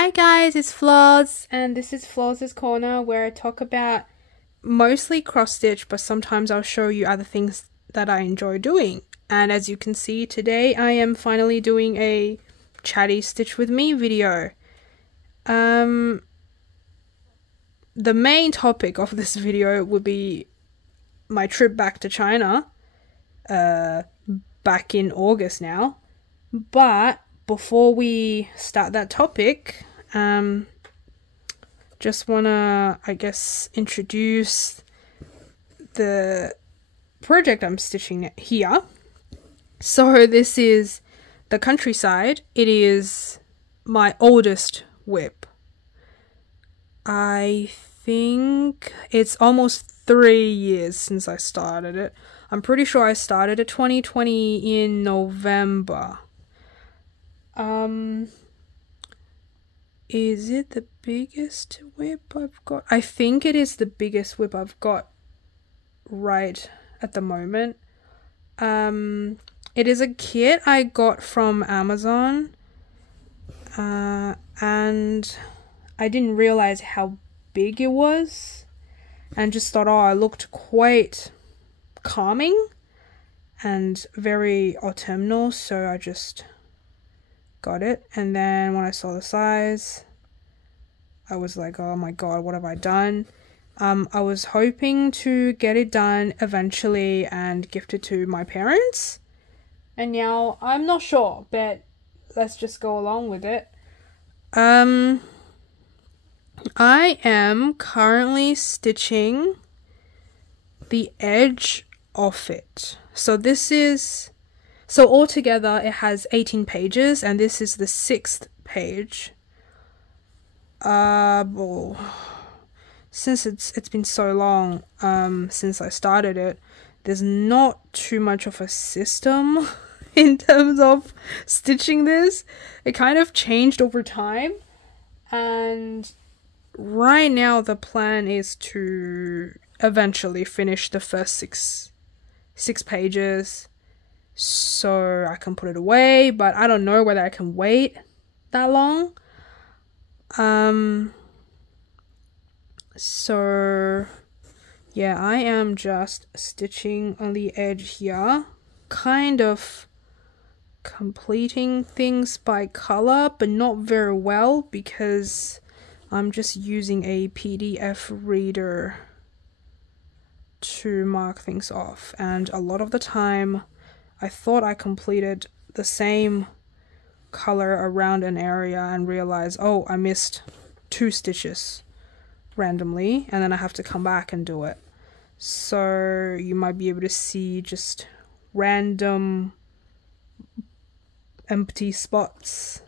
Hi guys, it's Floz, and this is Floz's Corner, where I talk about mostly cross stitch, but sometimes I'll show you other things that I enjoy doing. And as you can see, today I am finally doing a chatty stitch with me video. The main topic of this video would be my trip back to China, back in August now. But before we start that topic, just wanna, I guess, introduce the project I'm stitching here. So this is the countryside. It is my oldest whip. I think it's almost 3 years since I started it. I'm pretty sure I started it 2020 in November. Is it the biggest whip I've got? I think it is the biggest whip I've got right at the moment. It is a kit I got from Amazon, and I didn't realize how big it was, and just thought, oh, it looked quite calming and very autumnal, so I just got it. And then when I saw the size, I was like, oh my god, what have I done? I was hoping to get it done eventually and gift it to my parents, and now I'm not sure, but let's just go along with it. I am currently stitching the edge of it. So altogether it has 18 pages, and this is the 6th page. Since it's been so long since I started it, there's not too much of a system in terms of stitching this. It kind of changed over time, and right now the plan is to eventually finish the first six pages so I can put it away, but I don't know whether I can wait that long. So yeah, I am just stitching on the edge here, kind of completing things by color, but not very well because I'm just using a PDF reader to mark things off, and a lot of the time I thought I completed the same color around an area and realized, oh, I missed 2 stitches randomly, and then I have to come back and do it. So you might be able to see just random empty spots.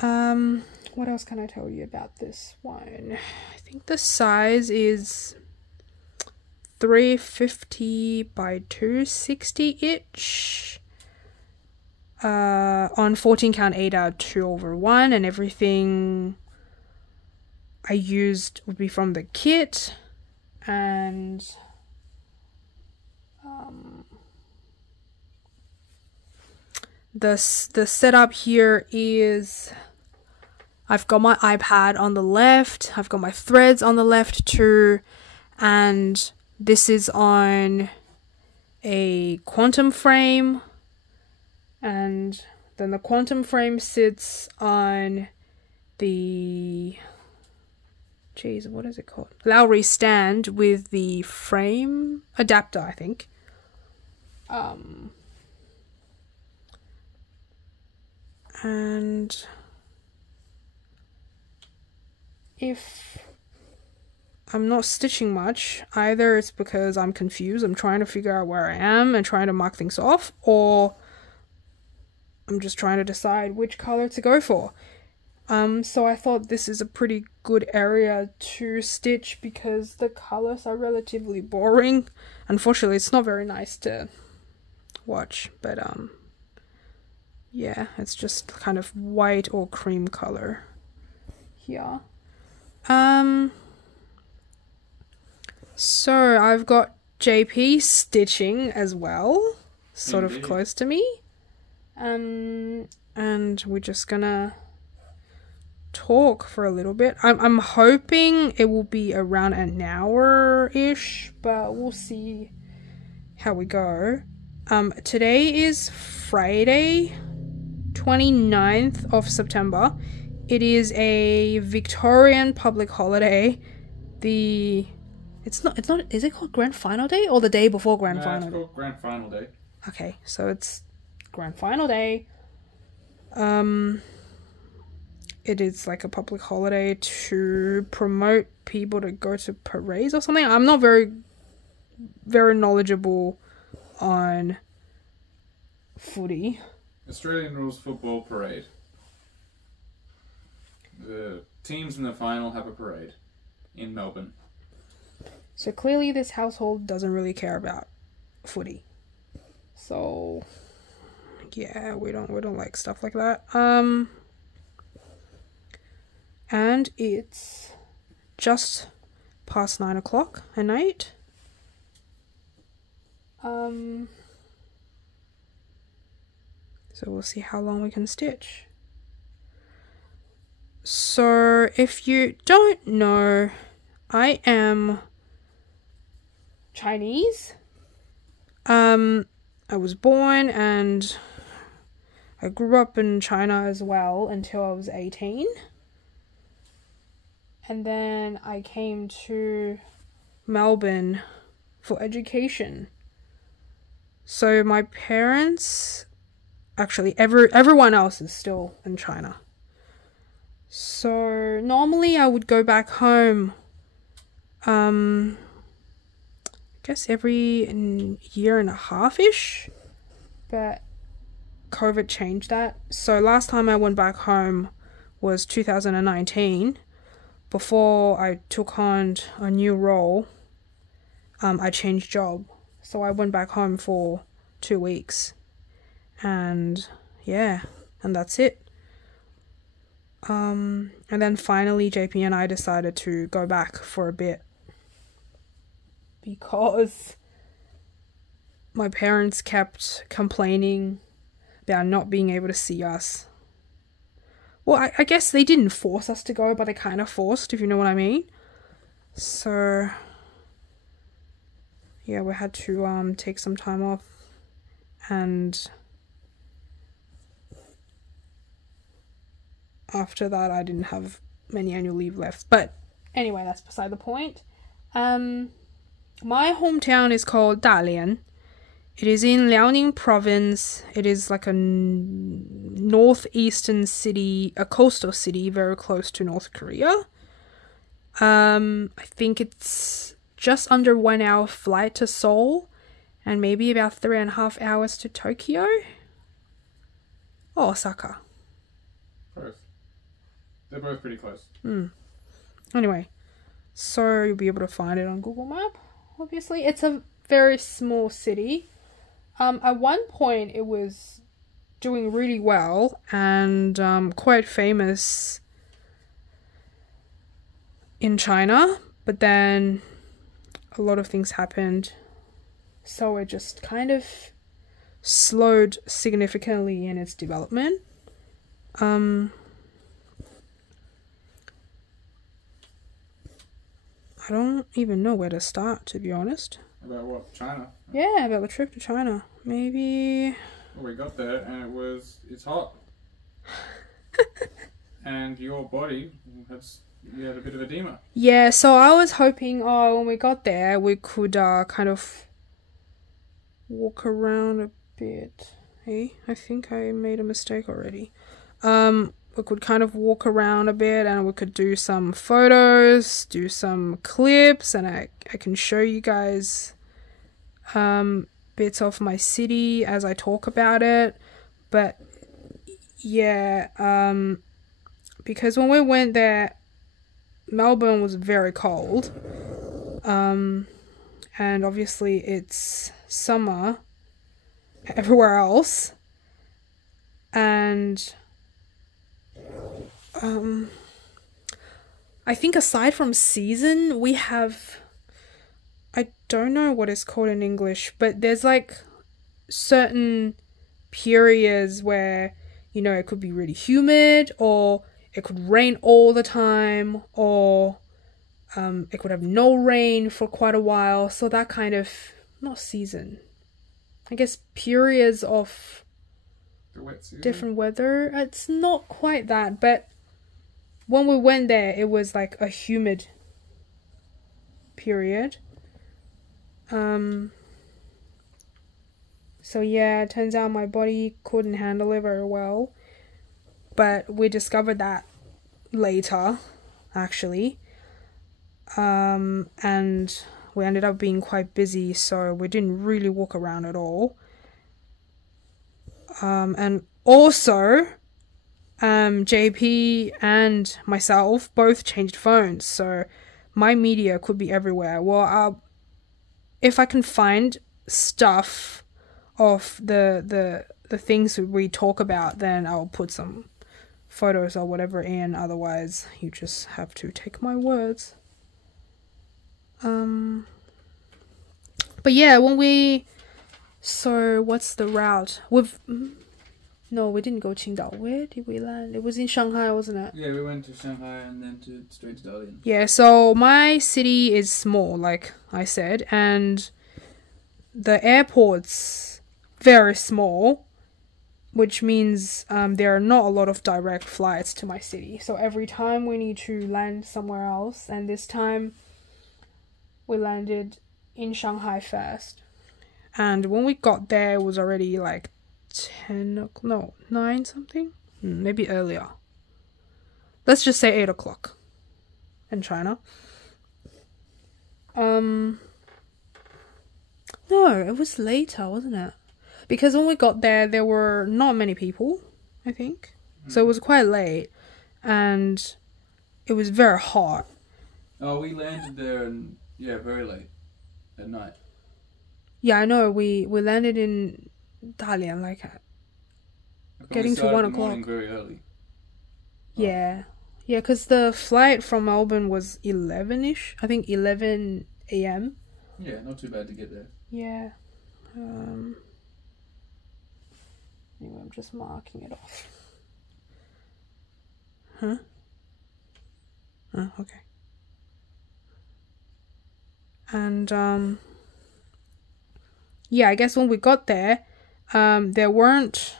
What else can I tell you about this one? I think the size is 350 by 260 each. On 14 count 8 out 2/1, and everything I used would be from the kit. And the setup here is, I've got my iPad on the left, I've got my threads on the left too, and this is on a quantum frame, and then the quantum frame sits on the, what is it called? Lowry stand with the frame adapter, I think. And if I'm not stitching much, either it's because I'm confused, I'm trying to figure out where I am and trying to mark things off, or I'm just trying to decide which color to go for. So I thought this is a pretty good area to stitch because the colors are relatively boring. Unfortunately, it's not very nice to watch, but yeah, it's just kind of white or cream color here. So I've got JP stitching as well, sort of close to me. And we're just gonna talk for a little bit. I'm hoping it will be around an hour-ish, but we'll see how we go. Today is Friday, 29th of September. It is a Victorian public holiday. It's not, is it called Grand Final Day or the day before Grand Final Day? It's called Grand Final Day. Okay, so it's Grand Final Day. It is like a public holiday to promote people to go to parades or something. I'm not very knowledgeable on footy. Australian rules football parade. The teams in the final have a parade in Melbourne. So clearly this household doesn't really care about footy. So yeah, we don't like stuff like that. And it's just past 9 o'clock at night. So we'll see how long we can stitch. So if you don't know, I am Chinese. I was born and I grew up in China as well until I was 18. And then I came to Melbourne for education. So my parents, actually everyone else is still in China. So normally I would go back home, I guess every year and a half-ish, but COVID changed that. So last time I went back home was 2019. Before I took on a new role, I changed job. So I went back home for 2 weeks. And yeah, and that's it. And then finally JP and I decided to go back for a bit. Because my parents kept complaining about not being able to see us. Well, I guess they didn't force us to go, but they kind of forced, if you know what I mean. So yeah, we had to take some time off. And after that, I didn't have many annual leave left. But anyway, that's beside the point. My hometown is called Dalian. It is in Liaoning province. It is like a northeastern city, a coastal city very close to North Korea. I think it's just under 1 hour flight to Seoul and maybe about 3.5 hours to Tokyo or Osaka. Close. They're both pretty close. Anyway, so you'll be able to find it on Google Map. Obviously, it's a very small city. At one point, it was doing really well and quite famous in China, but then a lot of things happened, so it just kind of slowed significantly in its development. I don't even know where to start, to be honest. About what? China? Yeah, about the trip to China. Maybe... Well, we got there and it's hot. And your body, you had a bit of edema. Yeah, so I was hoping, when we got there, we could kind of walk around a bit. Hey, I think I made a mistake already. We could kind of walk around a bit and we could do some photos, do some clips, and I can show you guys bits of my city as I talk about it. But yeah, because when we went there, Melbourne was very cold, and obviously it's summer everywhere else, and I think aside from season, we have, I don't know what it's called in English, but there's like certain periods where, you know, it could be really humid or it could rain all the time, or it could have no rain for quite a while. So that kind of, not season, I guess periods of The wet season. different weather. It's not quite that, but when we went there, it was like a humid period. So yeah, it turns out my body couldn't handle it very well. But we discovered that later, actually. And we ended up being quite busy, so we didn't really walk around at all. And also, JP and myself both changed phones, so my media could be everywhere. Well, if I can find stuff of the things we talk about, then I'll put some photos or whatever in. Otherwise, you just have to take my words. But yeah, so what's the route? No, we didn't go Qingdao. Where did we land? It was in Shanghai, wasn't it? Yeah, we went to Shanghai and then straight to Dalian. Yeah, so my city is small, like I said, and the airport's very small, which means there are not a lot of direct flights to my city. So every time we need to land somewhere else, and this time we landed in Shanghai first. And when we got there, it was already like 9 something? Maybe earlier. Let's just say 8 o'clock in China. No, it was later, wasn't it? Because when we got there were not many people, I think. So it was quite late, and it was very hot. Oh, we landed there and very late at night. Yeah, I know. We landed in Dalian like getting to 1 o'clock. Very early. Yeah, because the flight from Melbourne was 11ish. I think 11 a.m. Yeah, not too bad to get there. Yeah. Anyway, I'm just marking it off. Huh? Oh, okay. And yeah, I guess when we got there, there weren't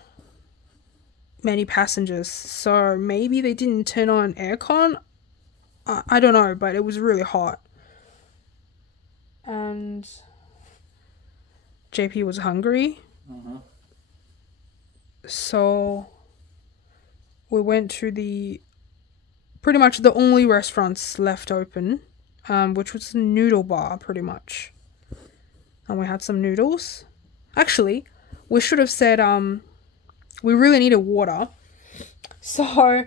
many passengers, so maybe they didn't turn on aircon. I don't know, but it was really hot. And JP was hungry. So we went to pretty much the only restaurants left open, which was a noodle bar, pretty much. And we had some noodles. Actually, we should have said we really needed water. So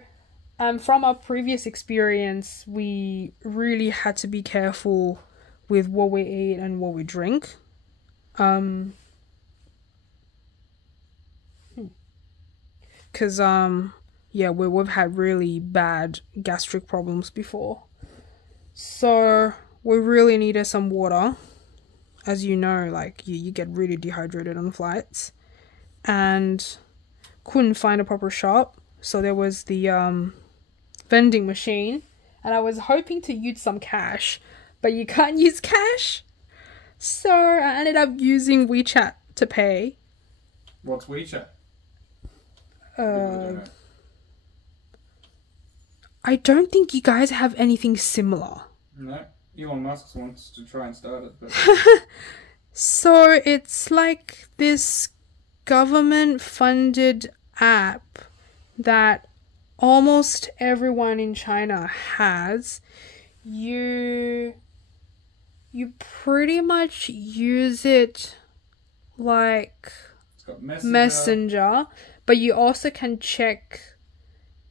from our previous experience, we really had to be careful with what we eat and what we drink. Because we've had really bad gastric problems before. So we really needed some water. As you know, like you get really dehydrated on flights, and couldn't find a proper shop. So there was the vending machine, and I was hoping to use some cash, but you can't use cash. So I ended up using WeChat to pay. What's WeChat? I don't think you guys have anything similar. No. Elon Musk wants to try and start it, but so it's like this government-funded app that almost everyone in China has. You pretty much use it like it's got Messenger, but you also can check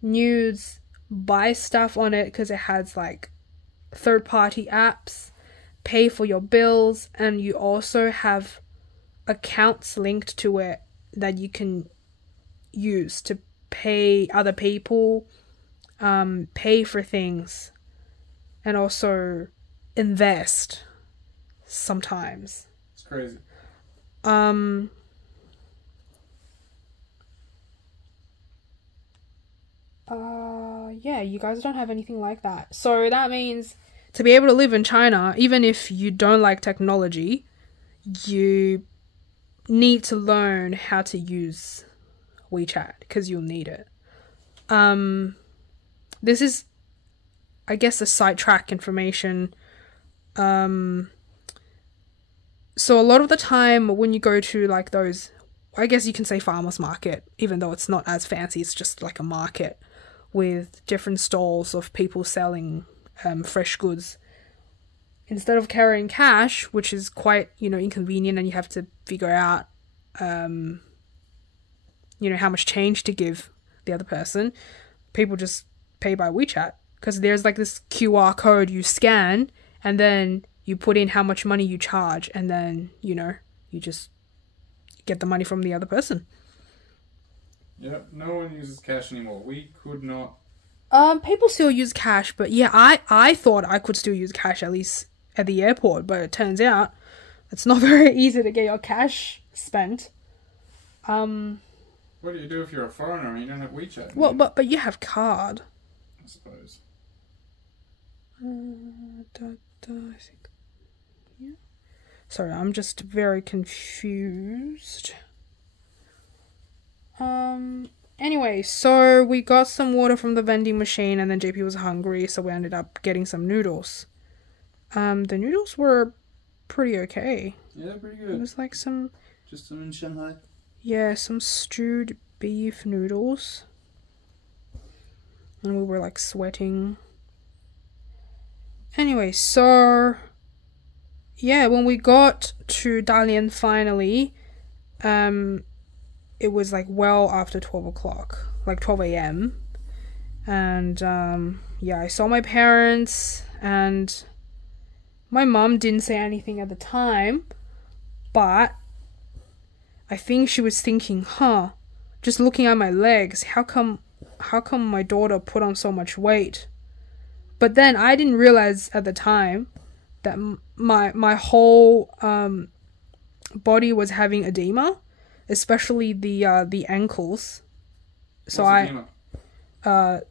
news, buy stuff on it because it has like third-party apps, pay for your bills, and you also have accounts linked to it that you can use to pay other people, pay for things, and also invest sometimes. It's crazy. yeah, you guys don't have anything like that. So that means to be able to live in China, even if you don't like technology, you need to learn how to use WeChat because you'll need it. This is, I guess, a sidetrack information. So a lot of the time when you go to like those, I guess you can say farmers market, even though it's not as fancy, it's just like a market with different stalls of people selling fresh goods. Instead of carrying cash, which is quite, inconvenient, and you have to figure out, how much change to give the other person, people just pay by WeChat. Because there's like this QR code you scan, and then you put in how much money you charge, and then, you just get the money from the other person. Yeah, no one uses cash anymore. We could not. People still use cash, but yeah, I thought I could still use cash at least at the airport, but it turns out it's not very easy to get your cash spent. What do you do if you're a foreigner and you don't have WeChat? Well, but you have card. I suppose. I think. Yeah. Sorry, I'm just very confused. Anyway, so we got some water from the vending machine, and then JP was hungry, so we ended up getting some noodles. The noodles were pretty okay. Yeah, pretty good. It was like some... Just some in Shanghai? Yeah, some stewed beef noodles. And we were like sweating. Anyway, so... yeah, when we got to Dalian finally, it was like well after 12 o'clock, like 12 a.m. And yeah, I saw my parents, and my mom didn't say anything at the time, but I think she was thinking, just looking at my legs, how come my daughter put on so much weight? But then I didn't realize at the time that my whole body was having edema, especially the ankles. So edema?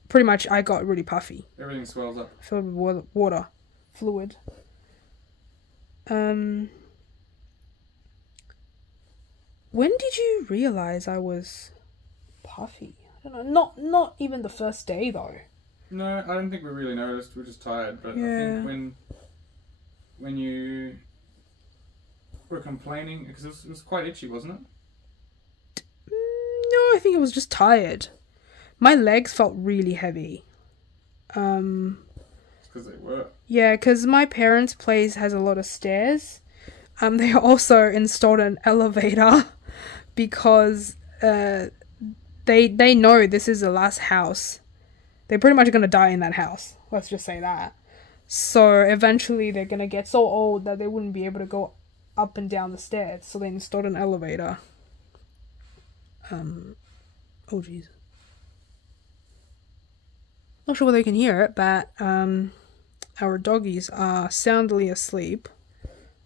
Pretty much I got really puffy. Everything swells up. Filled with water, fluid. When did you realize I was puffy? I don't know. Not even the first day though. No, I don't think we really noticed. We were just tired. But Yeah. I think when you were complaining, because it was quite itchy, wasn't it? No, I think I was just tired. My legs felt really heavy. It's because they were. Yeah, because my parents' place has a lot of stairs. They also installed an elevator because they know this is the last house. They're pretty much going to die in that house. Let's just say that. So eventually they're going to get so old that they wouldn't be able to go up and down the stairs. So they installed an elevator. Oh jeez. Not sure whether you can hear it, but our doggies are soundly asleep.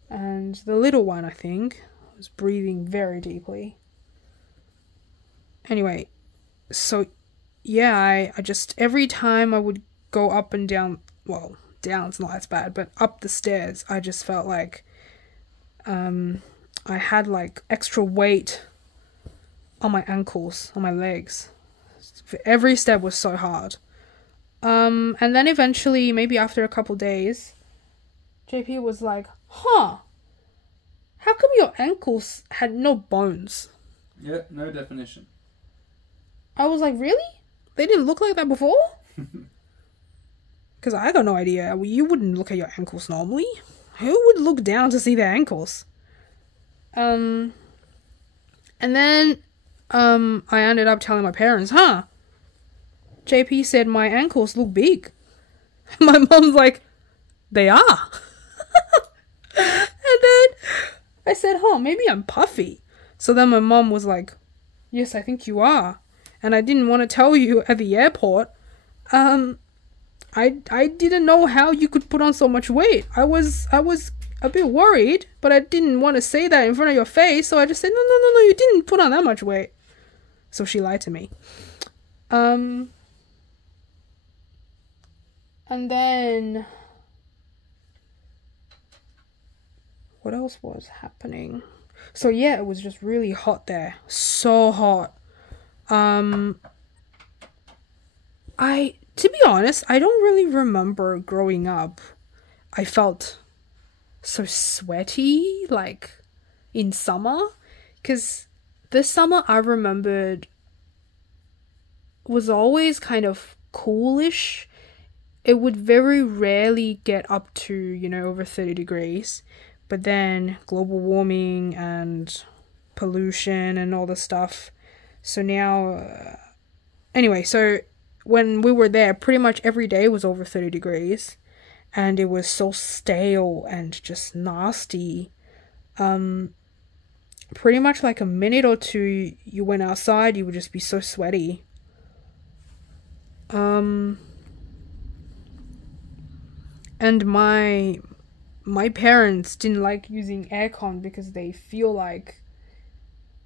And the little one, I think, was breathing very deeply. Anyway, so yeah, I just, every time I would go up and down, well, down's not as bad, but up the stairs, I just felt like I had like extra weight on my ankles, on my legs. Every step was so hard. And then eventually, maybe after a couple days, JP was like, how come your ankles had no bones? Yeah, no definition. I was like, really? They didn't look like that before? Because I got no idea. You wouldn't look at your ankles normally. Who would look down to see their ankles? And then I ended up telling my parents, JP said my ankles look big. My mom's like, they are. And then I said, maybe I'm puffy. So then my mom was like, yes, I think you are. And I didn't want to tell you at the airport. I didn't know how you could put on so much weight. I was a bit worried, but I didn't want to say that in front of your face. So I just said, no, you didn't put on that much weight. So she lied to me. And then what else was happening? So yeah, it was just really hot there. So hot. To be honest, I don't really remember growing up. I felt so sweaty, like, in summer. Because this summer I remembered was always kind of coolish. It would very rarely get up to, you know, over 30 degrees. But then global warming and pollution and all this stuff. So now, anyway, so when we were there, pretty much every day was over 30 degrees. And it was so stale and just nasty. Pretty much like a minute or two you went outside, you would just be so sweaty. And my parents didn't like using aircon because they feel like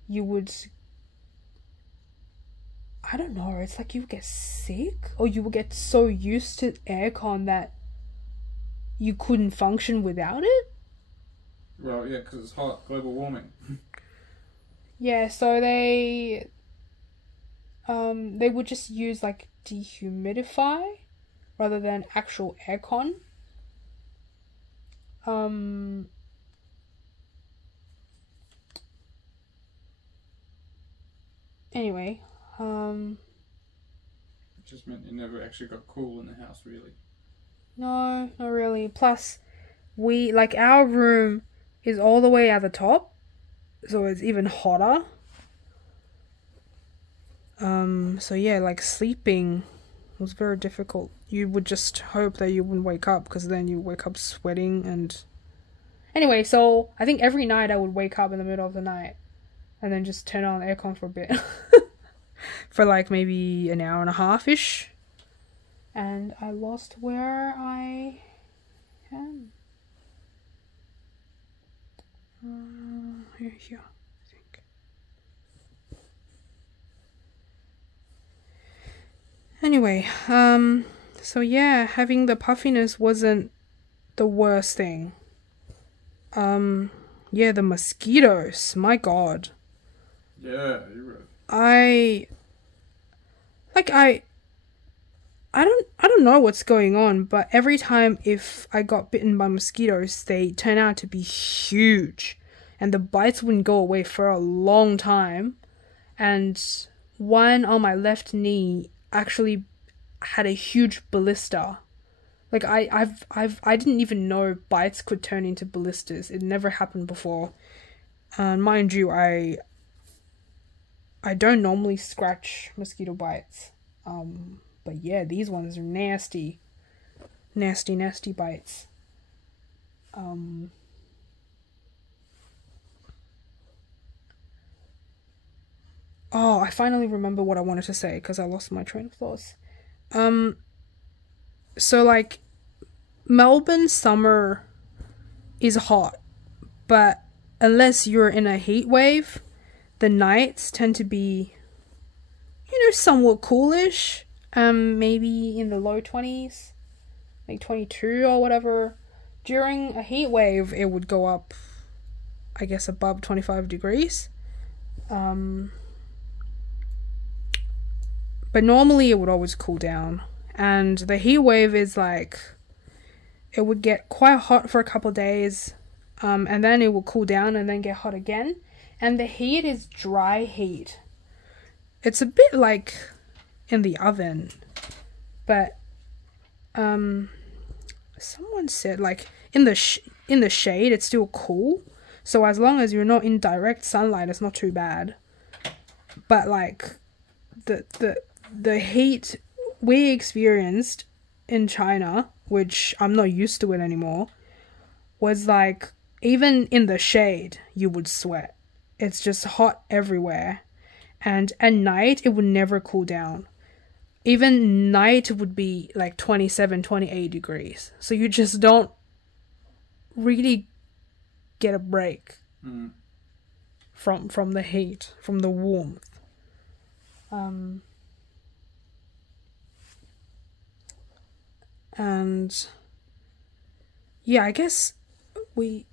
you would, I don't know, it's like you would get sick or you would get so used to aircon that you couldn't function without it. Well, yeah, because it's hot, global warming. Yeah, so they would just use like dehumidify rather than actual aircon. Anyway, it just meant you never actually got cool in the house, really. No, not really. Plus, our room is all the way at the top, so it's even hotter. So yeah, like sleeping was very difficult. You would just hope that you wouldn't wake up, because then you wake up sweating and... Anyway, so I think every night I would wake up in the middle of the night and then just turn on the aircon for a bit. For like maybe an hour and a half-ish. And I lost where I am. Here, I think. Anyway, so yeah, having the puffiness wasn't the worst thing. Yeah, the mosquitoes, my god. Yeah, you're right. I don't know what's going on, but every time if I got bitten by mosquitoes, they turn out to be huge, and the bites wouldn't go away for a long time. And one on my left knee actually had a huge blister. Like I didn't even know bites could turn into blisters. It never happened before. And mind you, I don't normally scratch mosquito bites. But yeah, these ones are nasty. Nasty, nasty bites. Oh, I finally remember what I wanted to say because I lost my train of thoughts. So like, Melbourne summer is hot, but unless you're in a heat wave, the nights tend to be, you know, somewhat coolish. Maybe in the low 20s, like 22 or whatever. During a heat wave, it would go up, I guess, above 25 degrees. But normally it would always cool down. And the heat wave is like, it would get quite hot for a couple of days, and then it will cool down and then get hot again. And the heat is dry heat. It's a bit like in the oven, but someone said like in the shade it's still cool, so as long as you're not in direct sunlight it's not too bad. But like the heat we experienced in China, which I'm not used to it anymore, was like even in the shade you would sweat. It's just hot everywhere, and at night it would never cool down. Even night would be like 27, 28 degrees. So you just don't really get a break from the heat, from the warmth. And yeah, I guess when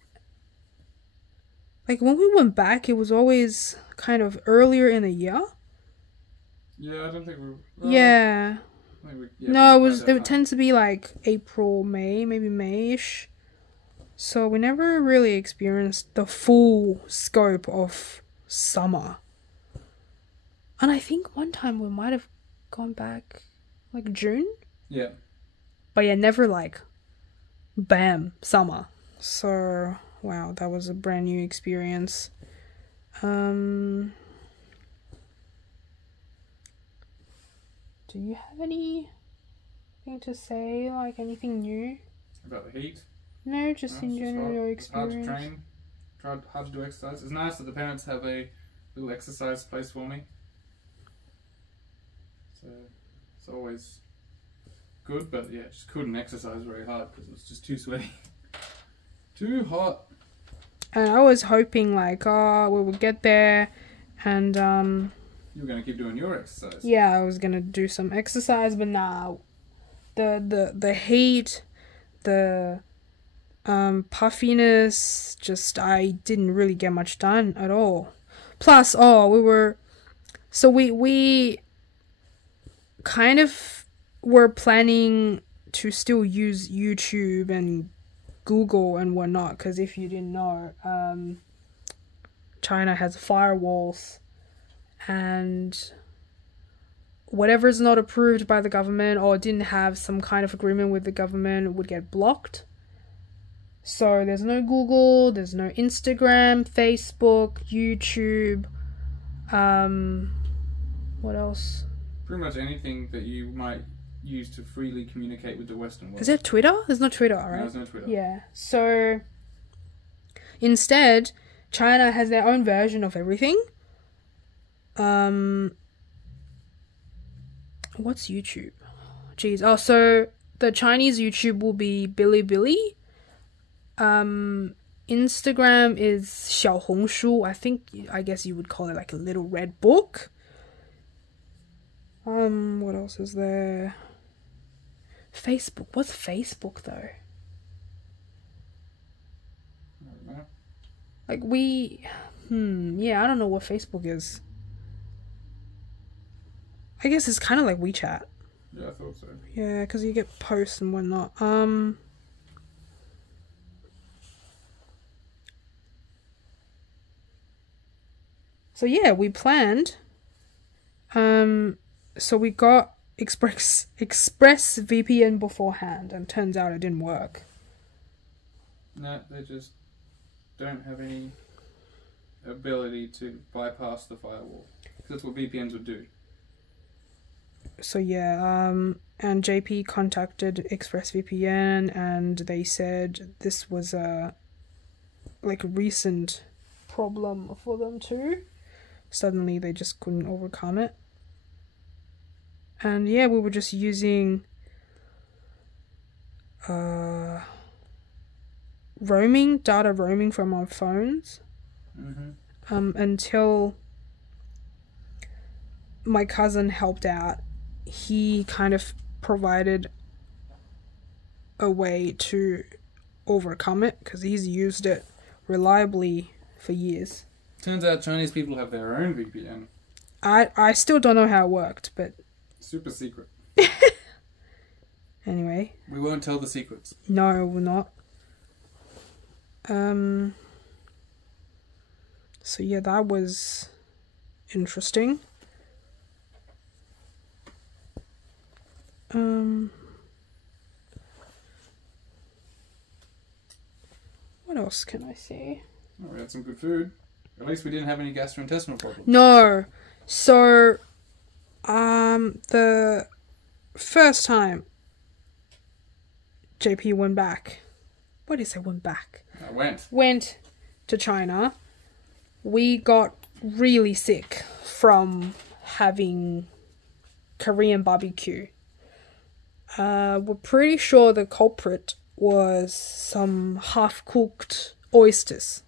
we went back, it was always kind of earlier in the year. Yeah, I don't think we. Yeah. No, it tends to be like April, May, maybe May-ish. So we never really experienced the full scope of summer. And I think one time we might have gone back like June. Yeah. But yeah, never like bam, summer. So wow, that was a brand new experience. Do you have anything to say, like anything new? About the heat? No, just in general, your experience. It's hard to train, hard to do exercise. It's nice that the parents have a little exercise place for me. So it's always good, but yeah, just couldn't exercise very hard because it was just too sweaty. Too hot. And I was hoping like, we would get there and you were going to keep doing your exercise. Yeah, I was going to do some exercise, but nah. The heat, the puffiness, just I didn't really get much done at all. Plus, we kind of were planning to still use YouTube and Google and whatnot, because if you didn't know, China has firewalls, and whatever is not approved by the government or didn't have some kind of agreement with the government would get blocked. So there's no Google, there's no Instagram, Facebook, YouTube, what else? Pretty much anything that you might use to freely communicate with the Western world. Is there Twitter? There's no Twitter, right? No, there's no Twitter. Yeah. So instead, China has their own version of everything. What's YouTube? Jeez. Oh, so the Chinese YouTube will be Bilibili. Instagram is 小红书. I guess you would call it like a little red book. What else is there? Facebook. What's Facebook though? I don't know. Like yeah, I don't know what Facebook is. I guess it's kind of like WeChat. Yeah, I thought so. Yeah, because you get posts and whatnot. So yeah, we planned. So we got Express VPN beforehand, and turns out it didn't work. No, they just don't have any ability to bypass the firewall. Because that's what VPNs would do. So yeah, and JP contacted ExpressVPN, and they said this was a recent problem for them too. Suddenly they just couldn't overcome it. And yeah, we were just using data roaming from our phones. Until my cousin helped out. He kind of provided a way to overcome it because he's used it reliably for years. Turns out Chinese people have their own VPN. I still don't know how it worked, but super secret. Anyway, we won't tell the secrets. No, we're not. So yeah, that was interesting. What else can I say? Oh, we had some good food. At least we didn't have any gastrointestinal problems. No. So, the first time JP went back. What did I say? Went back. Went to China. We got really sick from having Korean barbecue. We're pretty sure the culprit was some half-cooked oysters.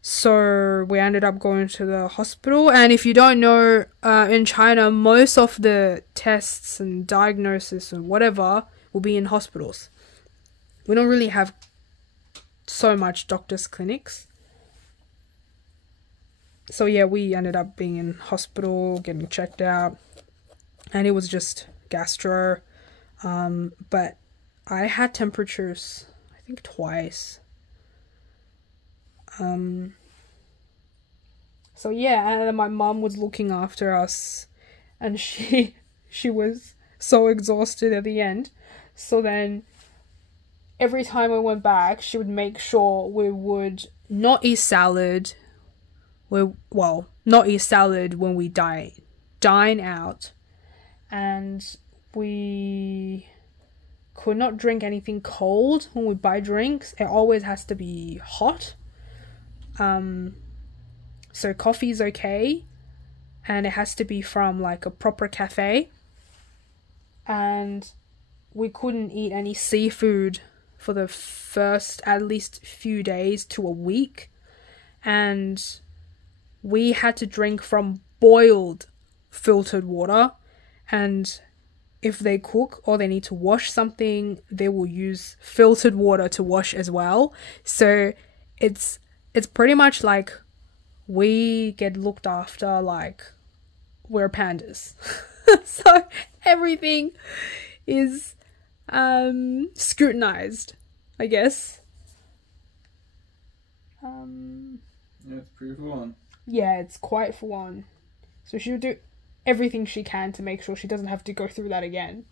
So we ended up going to the hospital. And if you don't know, in China, most of the tests and diagnosis and whatever will be in hospitals. We don't really have so much doctors' clinics. So yeah, we ended up being in hospital, getting checked out, and it was just gastro. But I had temperatures, I think twice. So yeah, and then my mum was looking after us, and she was so exhausted at the end. So then every time we went back, she would make sure we would not eat salad. Not eat salad when we dine out, and we could not drink anything cold when we buy drinks. It always has to be hot. So coffee is okay, and it has to be from like a proper cafe. And we couldn't eat any seafood for the first at least few days to a week, and we had to drink from boiled filtered water. And if they cook or they need to wash something, they will use filtered water to wash as well. So it's pretty much like we get looked after like we're pandas. So everything is scrutinized, I guess. Yeah, it's pretty full on. Yeah, it's quite full on. So she'll do everything she can to make sure she doesn't have to go through that again.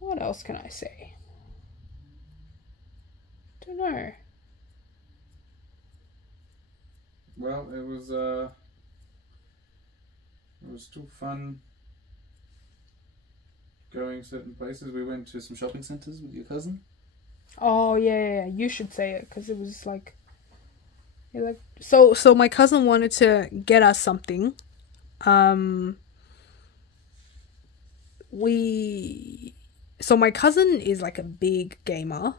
What else can I say? Don't know. Well, it was still fun going certain places. We went to some shopping centres with your cousin. Oh yeah. You should say it, because it was like, so my cousin wanted to get us something. So my cousin is like a big gamer.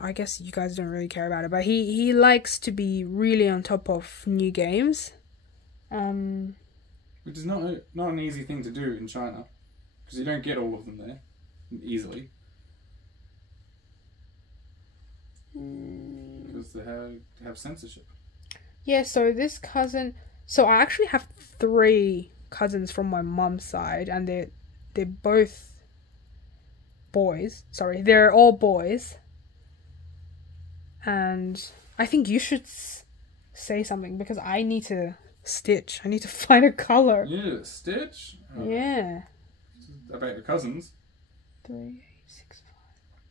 I guess you guys don't really care about it, but he likes to be really on top of new games. Which is not an easy thing to do in China, because you don't get all of them there easily. Because they have censorship. Yeah, so this cousin... So I actually have 3 cousins from my mum's side, and they're both boys. Sorry, they're all boys. And I think you should say something, because I need to stitch. I need to find a colour. You need to stitch? Yeah. About your cousins? 3, 8, 6,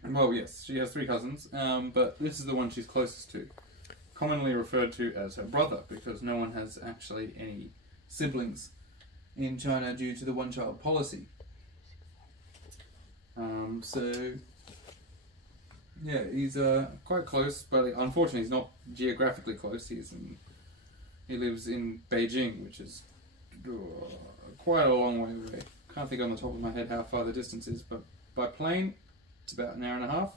5. Well, yes, she has 3 cousins, but this is the one she's closest to. Commonly referred to as her brother, because no one has actually any siblings in China due to the one-child policy. So, yeah, he's quite close, but unfortunately he's not geographically close. He lives in Beijing, which is quite a long way away. Can't think on the top of my head how far the distance is, but by plane it's about an hour and a half.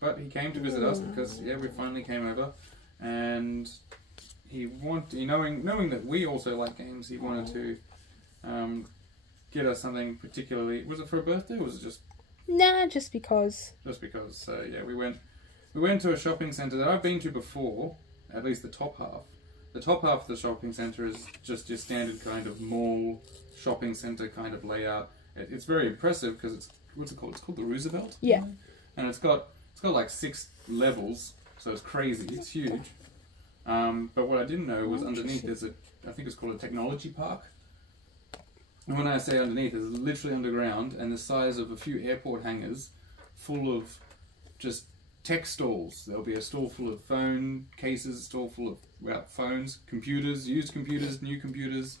But he came to visit us because we finally came over, and knowing that we also like games, he wanted to get us something particularly. Was it for a birthday, or was it just? Nah, just because. Just because. So yeah, we went to a shopping centre that I've been to before. At least the top half. The top half of the shopping centre is just your standard kind of mall shopping centre kind of layout. It's very impressive because it's what's it called? It's called the Roosevelt. Yeah. And it's got like 6 levels, so it's crazy. It's huge. But what I didn't know was underneath there's I think it's called a technology park. And when I say underneath, it's literally underground and the size of a few airport hangars full of just tech stalls. There'll be a stall full of phone cases, a stall full of phones, computers, used computers, new computers,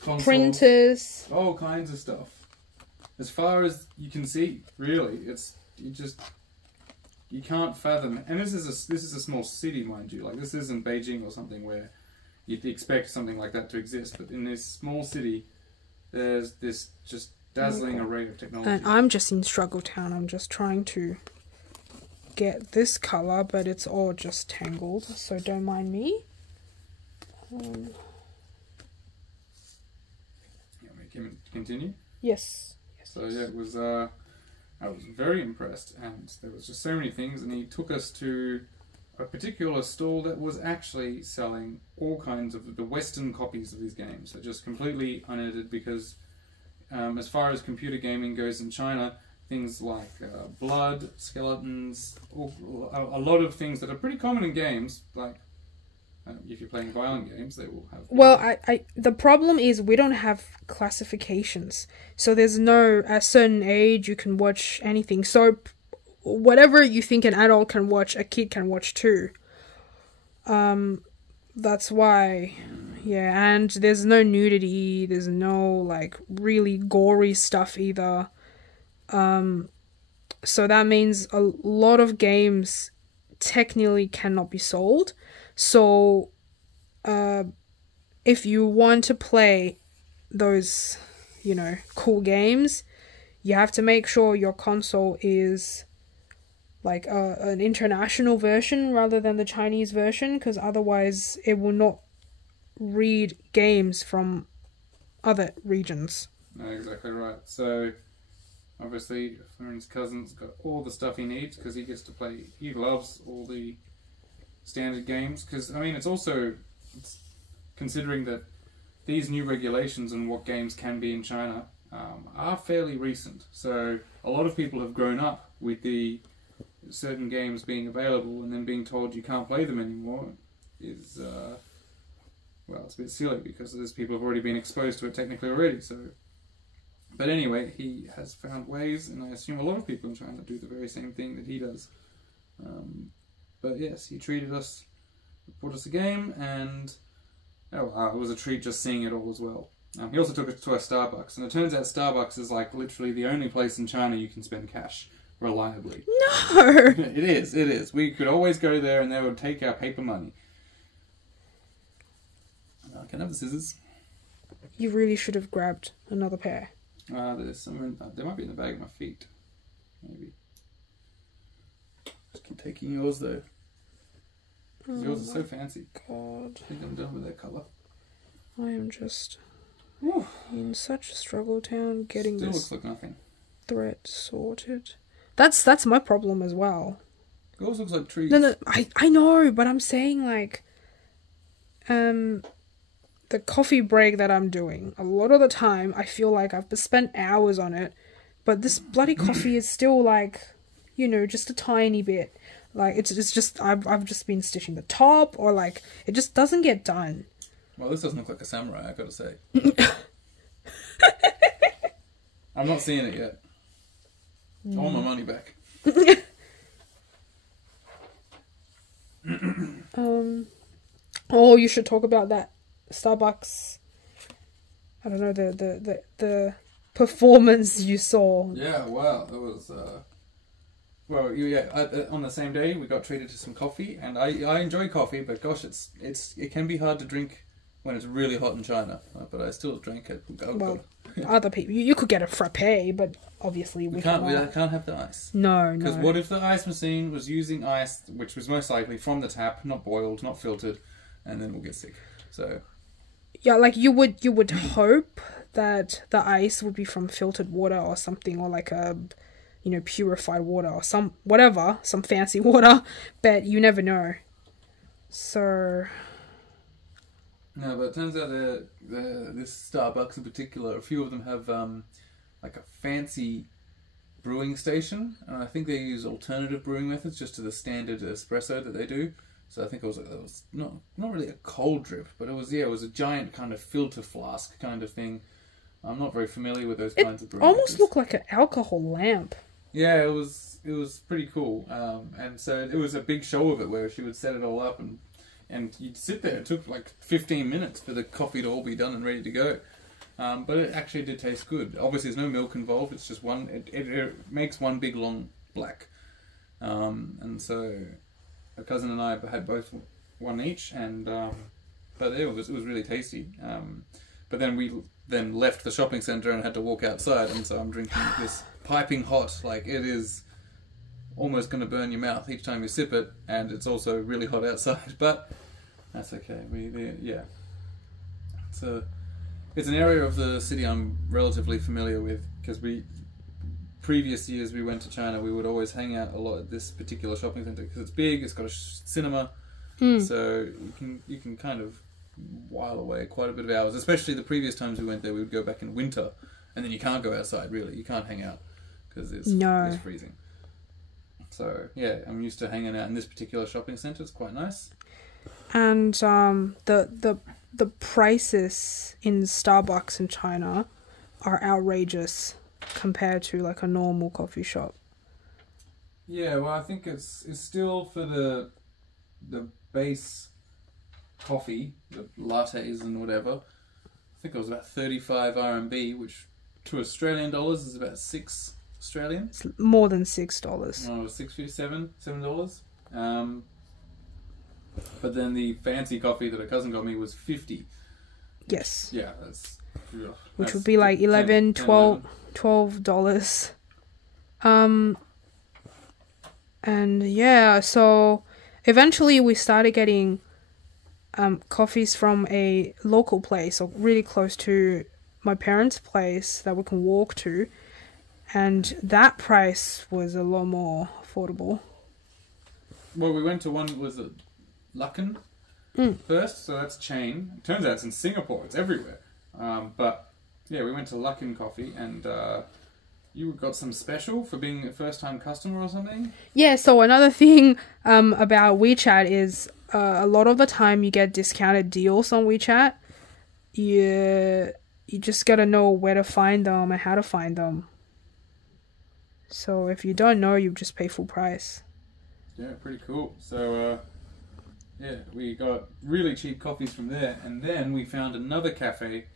consoles, printers, all kinds of stuff. As far as you can see, really, you can't fathom. And this is a small city, mind you. Like, this isn't Beijing or something where you'd expect something like that to exist. But in this small city, there's this just dazzling array of technology. And I'm just in Struggle Town. I'm just trying to get this color, but it's all just tangled, so don't mind me. Continue? Yes. So yeah, it was. I was very impressed, and there was just so many things. And he took us to a particular stall that was actually selling all kinds of the Western copies of these games, so just completely unedited. Because as far as computer gaming goes in China, things like blood, skeletons, a lot of things that are pretty common in games, like. If you're playing violent games, they will have... Well, the problem is we don't have classifications. So there's no, at a certain age, you can watch anything. So whatever you think an adult can watch, a kid can watch too. That's why, yeah, and there's no nudity, there's no, like, really gory stuff either. So that means a lot of games technically cannot be sold. So, if you want to play those, you know, cool games, you have to make sure your console is like an international version rather than the Chinese version, because otherwise it will not read games from other regions. No, exactly right. So, obviously, Florin's cousin's got all the stuff he needs because he gets to play. He loves all the standard games, because I mean it's considering that these new regulations and what games can be in China are fairly recent, so a lot of people have grown up with the certain games being available and then being told you can't play them anymore is well, it's a bit silly because those people have already been exposed to it technically already. So but anyway, he has found ways, and I assume a lot of people in China do the very same thing that he does. But yes, he treated us, brought us a game, and it was a treat just seeing it all as well. He also took us to a Starbucks, and it turns out Starbucks is like literally the only place in China you can spend cash reliably. No! It is. We could always go there and they would take our paper money. Can I have the scissors? You really should have grabbed another pair. There's some. They might be in the bag of my feet. Maybe. Just keep taking yours though. Oh, yours is so fancy. God. I think I'm done with that colour. I am just Whew. in such a struggle town getting Still this looks like nothing. thread sorted. That's my problem as well. Yours looks like trees. No, I know, but I'm saying like the coffee break that I'm doing, a lot of the time I feel like I've spent hours on it, but this bloody coffee is still like, you know, just a tiny bit. Like it's just I've just been stitching the top, or like it just doesn't get done. Well, this doesn't look like a samurai, I gotta say. I'm not seeing it yet. I want my money back. Oh, you should talk about that Starbucks. I don't know, the performance you saw. Yeah, wow, it was. Well, yeah. On the same day, we got treated to some coffee, and I enjoy coffee, but gosh, it can be hard to drink when it's really hot in China. But I still drank it. Well, other people, you could get a frappe, but obviously we can't have the ice. No, Because what if the ice machine was using ice, which was most likely from the tap, not boiled, not filtered, and then we'll get sick. So yeah, like you would hope that the ice would be from filtered water or something, or like a, you know, purified water or some fancy water, but you never know. So no, but it turns out that this Starbucks in particular, a few of them have like a fancy brewing station, and I think they use alternative brewing methods just to the standard espresso that they do. So I think it was not really a cold drip, but it was a giant kind of filter flask kind of thing. I'm not very familiar with those kinds of brewing methods. Almost looked like an alcohol lamp. Yeah, it was pretty cool. And so it was a big show of it where she would set it all up, and you'd sit there. It took like 15 minutes for the coffee to all be done and ready to go. But it actually did taste good. Obviously, there's no milk involved. It's just one. It makes one big long black. And so my cousin and I had both one each, and but it was really tasty. But then then left the shopping centre and had to walk outside, and so I'm drinking this piping hot, like it is almost going to burn your mouth each time you sip it, and it's also really hot outside, but that's okay. It's an area of the city I'm relatively familiar with, because previous years we went to China, we would always hang out a lot at this particular shopping centre, because it's big, it's got a cinema, so you can kind of while away quite a bit of hours, especially the previous times we went there. We would go back in winter, and then you can't go outside, really. You can't hang out because it's freezing. So yeah, I'm used to hanging out in this particular shopping centre. It's quite nice. And the prices in Starbucks in China are outrageous compared to like a normal coffee shop. Yeah, well, I think it's still for the base coffee, the lattes and whatever. I think it was about 35 RMB, which to Australian dollars is about 6 Australian. It's more than $6. No, it was $7. But then the fancy coffee that a cousin got me was 50. Yes. Yeah, which would be like $11, $12. And yeah, so eventually we started getting coffees from a local place, or really close to my parents' place that we can walk to, and that price was a lot more affordable. Well, we went to one, was it ℂ𝕙𝕒𝕥𝕚𝕥𝕚 first, so that's chain. It turns out it's in Singapore, it's everywhere. But yeah, we went to ℂ𝕙𝕒𝕚𝕥𝕚 coffee, and you got some special for being a first-time customer or something? Yeah, so another thing about WeChat is a lot of the time you get discounted deals on WeChat. You just gotta know where to find them and how to find them. So if you don't know, you just pay full price. Yeah, pretty cool. So yeah, we got really cheap coffees from there, and then we found another cafe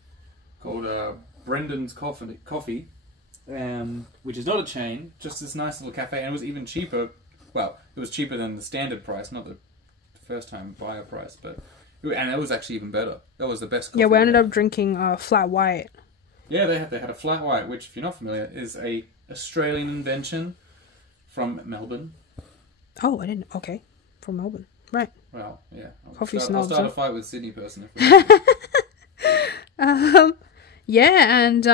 called Brendan's Coffee, which is not a chain, just this nice little cafe, and it was even cheaper. Well, it was cheaper than the standard price, not the first time buyer price, and it was actually even better. That was the best coffee. Yeah, we ended up drinking flat white. Yeah, they had a flat white, which, if you're not familiar, is a Australian invention from Melbourne. Oh, I didn't. Okay, from Melbourne, right? Well, yeah. I'll start a fight with Sydney person. Yeah, and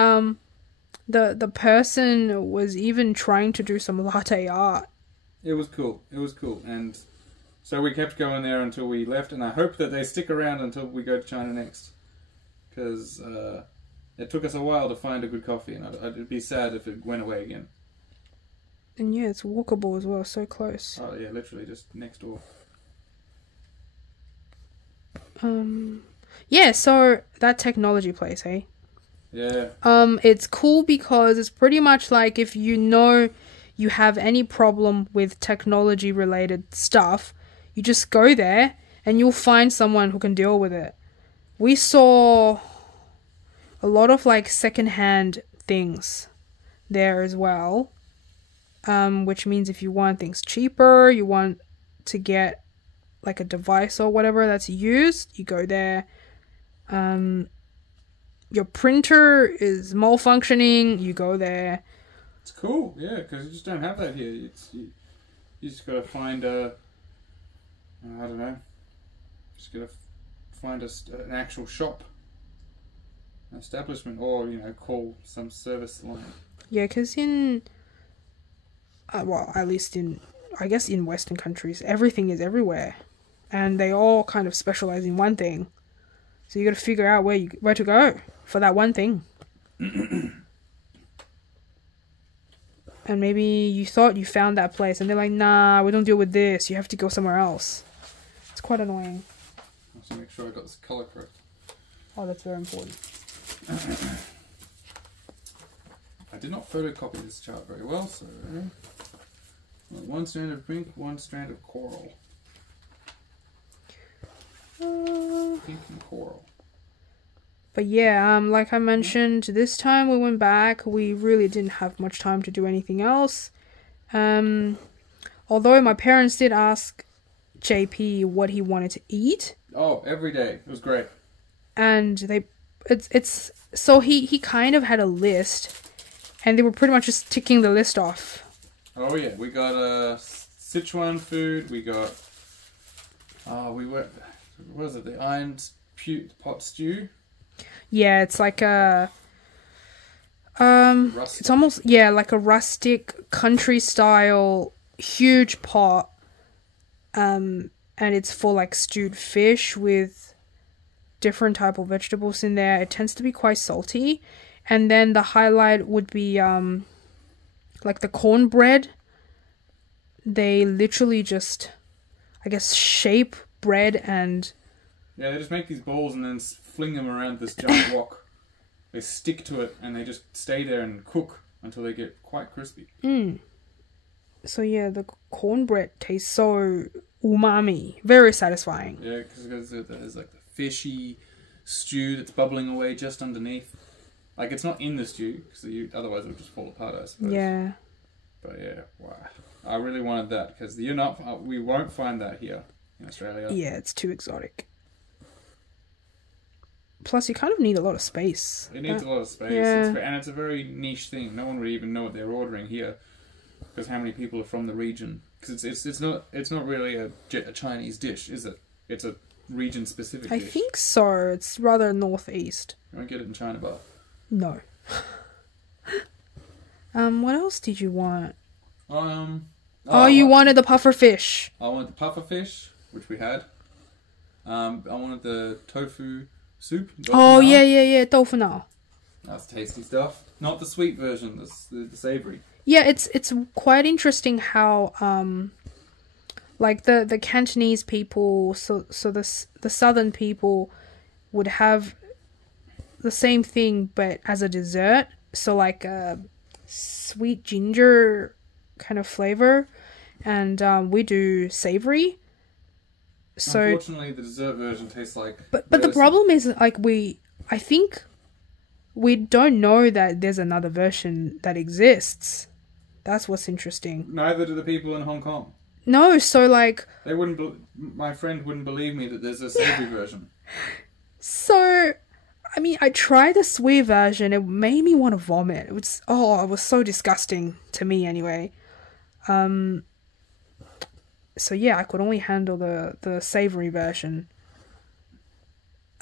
the person was even trying to do some latte art. It was cool. And so we kept going there until we left, and I hope that they stick around until we go to China next, because it took us a while to find a good coffee, and I'd be sad if it went away again. And yeah, it's walkable as well, so close. Oh yeah, literally just next door. Yeah, so that technology place, hey? Yeah. It's cool because it's pretty much like if you know you have any problem with technology related stuff, you just go there and you'll find someone who can deal with it. We saw a lot of like secondhand things there as well, which means if you want things cheaper, you want to get like a device or whatever that's used, you go there. Your printer is malfunctioning, you go there. It's cool, yeah, because you just don't have that here. You just gotta find I don't know, just gotta find an actual shop, an establishment, or call some service line. Yeah, because well, at least I guess in Western countries, everything is everywhere, and they all kind of specialize in one thing. So you got to figure out where to go for that one thing. And maybe you thought you found that place, and they're like, "Nah, we don't deal with this. You have to go somewhere else." It's quite annoying. I have to make sure I got this color correct. Oh, that's very important. I did not photocopy this chart very well, so one strand of pink, one strand of coral. Pink and coral. But yeah, like I mentioned, this time we went back, we really didn't have much time to do anything else. Although my parents did ask JP what he wanted to eat. Oh, every day. It was great. And they it's so he kind of had a list, and they were pretty much just ticking the list off. Oh yeah, we got Sichuan food. We got what was it? The iron pot stew. Yeah, it's like a Rustic. it's almost like a rustic country style huge pot. And it's for like stewed fish with different type of vegetables in there. It tends to be quite salty. And then the highlight would be like the cornbread. They literally just, I guess, shape bread and... Yeah, they just make these balls and then fling them around this giant rock. They stick to it and they just stay there and cook until they get quite crispy. So yeah, the cornbread tastes so umami. Very satisfying. Yeah, because there's like the fishy stew that's bubbling away just underneath. Like, it's not in the stew, because otherwise it would just fall apart, I suppose. Yeah. But yeah, wow. I really wanted that, because we won't find that here in Australia. Yeah, it's too exotic. Plus, you kind of need a lot of space. It needs a lot of space. Yeah. And it's a very niche thing. No one would even know what they're ordering here, because how many people are from the region? Because it's not really a Chinese dish, is it? It's a region specific dish. I think so. It's rather northeast. You won't get it in China bar. No. What else did you want? You wanted the puffer fish. I wanted the puffer fish, which we had. I wanted the tofu soup. Oh yeah, tofu now. That's tasty stuff. Not the sweet version, the savoury. Yeah, it's quite interesting how like the Cantonese people, so the southern people would have the same thing but as a dessert. So like a sweet ginger kind of flavor, and we do savoury. So unfortunately, the dessert version tastes like. But the problem is like I think we don't know that there's another version that exists. That's what's interesting. Neither do the people in Hong Kong. No, so like they wouldn't. My friend wouldn't believe me that there's a savoury version. So, I mean, I tried the sweet version. It made me want to vomit. It was so disgusting to me anyway. So yeah, I could only handle the savoury version.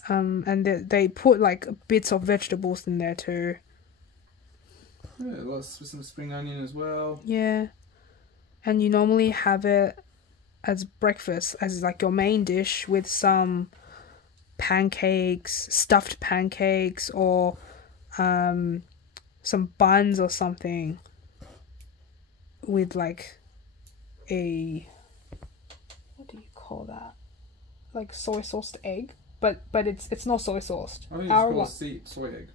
And they put like bits of vegetables in there too. Yeah, some spring onion as well. Yeah. And you normally have it as breakfast, as like your main dish with some pancakes, stuffed pancakes, or some buns or something with like what do you call that? Like soy sauced egg, but it's not soy sauced. I think it's called soy egg.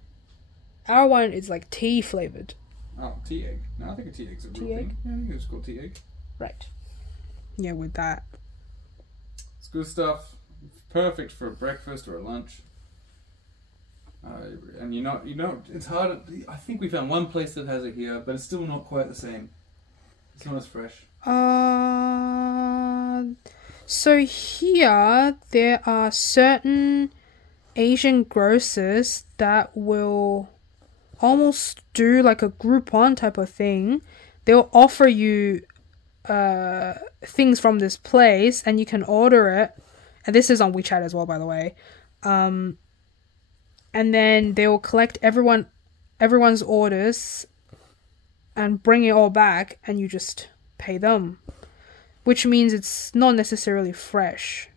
Our one is like tea flavored. Oh, tea egg. No, I think a tea egg's a real Tea egg? thing. Yeah, I think it's called tea egg. Right. Yeah, with that. It's good stuff. Perfect for a breakfast or a lunch. And it's hard. I think we found one place that has it here, but it's still not quite the same. It's not as fresh. So here there are certain Asian grocers that will almost do like a Groupon type of thing. They'll offer you things from this place, and you can order it. And this is on WeChat as well, by the way. And then they will collect everyone's orders and bring it all back, and you just pay them, which means it's not necessarily fresh.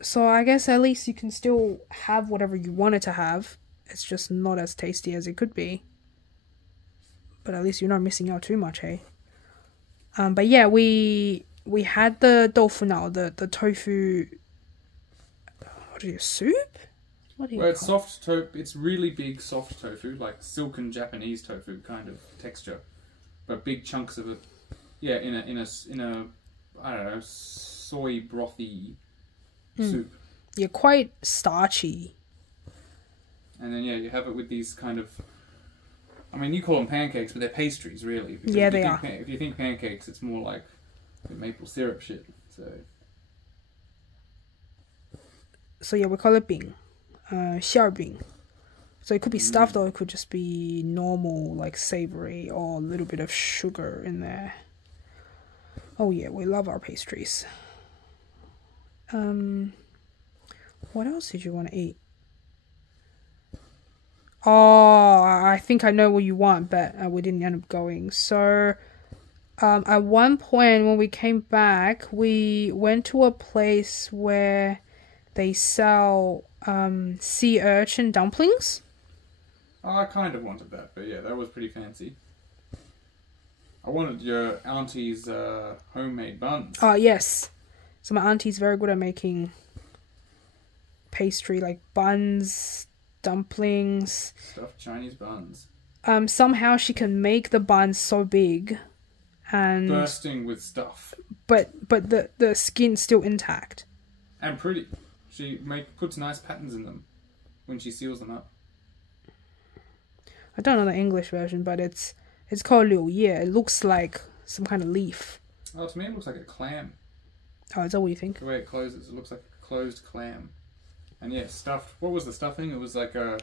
So I guess at least you can still have whatever you wanted to have. It's just not as tasty as it could be. But at least you're not missing out too much, hey? But yeah, we had the tofu now, the tofu. What is it, soup? What do you Well, call it's soft tofu. It's really big, soft tofu, like silken Japanese tofu kind of texture, but big chunks of it. Yeah, in a I don't know, soy brothy soup. Yeah, quite starchy. And then you have it with these kind of. I mean, you call them pancakes, but they're pastries, really. Because Yeah, they are. If you think pancakes, it's more like maple syrup shit. So. So yeah, we call it 饼, 馅儿饼. So it could be stuffed or it could just be normal, like savory or a little bit of sugar in there. Oh yeah, we love our pastries. What else did you want to eat? Oh, I think I know what you want, but we didn't end up going. So at one point when we came back, we went to a place where they sell sea urchin dumplings. Oh, I kind of wanted that, but yeah, that was pretty fancy. I wanted your auntie's homemade buns. Oh, yes. So my auntie's very good at making pastry, like buns, dumplings. Stuffed Chinese buns. Somehow she can make the buns so big and bursting with stuff. But the skin's still intact. And pretty. She puts nice patterns in them when she seals them up. I don't know the English version, but it's called 柳叶. It looks like some kind of leaf. Oh, to me it looks like a clam. Oh, is that what you think? The way it closes, it looks like a closed clam. And yeah, stuffed. What was the stuffing? It was like a...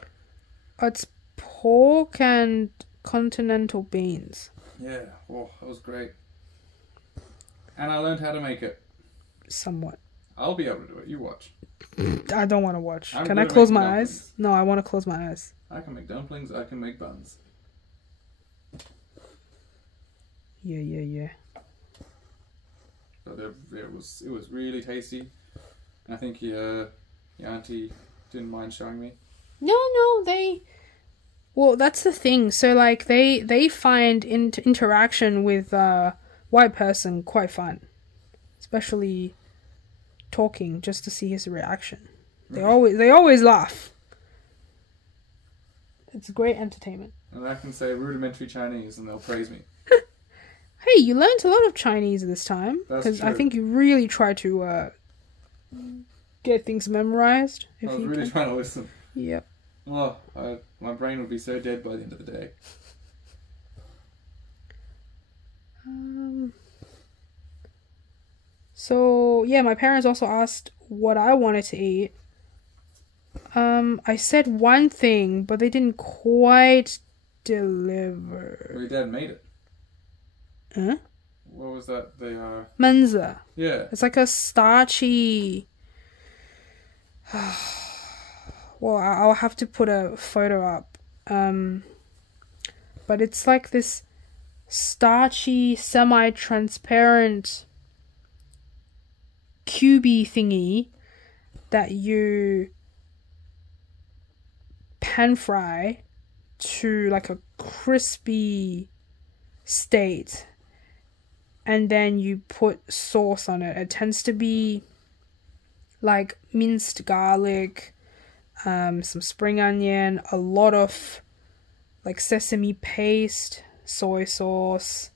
It's pork and continental beans. Yeah, oh, that was great. And I learned how to make it. Somewhat. I'll be able to do it. You watch. I don't want to watch. I'm Can I good at close making my dumplings. eyes? No, I want to close my eyes. I can make dumplings. I can make buns. Yeah. So it was really tasty. And I think your auntie didn't mind showing me. No, well, that's the thing. So like they find interaction with white person quite fun, especially talking just to see his reaction. They always laugh. It's great entertainment. And I can say rudimentary Chinese and they'll praise me. Hey, you learned a lot of Chinese this time. Because I think you really try to get things memorized. I was really trying to listen. Yep. Oh, my brain would be so dead by the end of the day. So, yeah, my parents also asked what I wanted to eat. I said one thing, but they didn't quite deliver. Your dad made it. Huh? What was that? They are... 焖子. Yeah. It's like a starchy... Well, I'll have to put a photo up. But it's like this starchy, semi-transparent cubey thingy that you pan fry to like a crispy state, and then you put sauce on it. It tends to be like minced garlic, some spring onion, a lot of like sesame paste, soy sauce.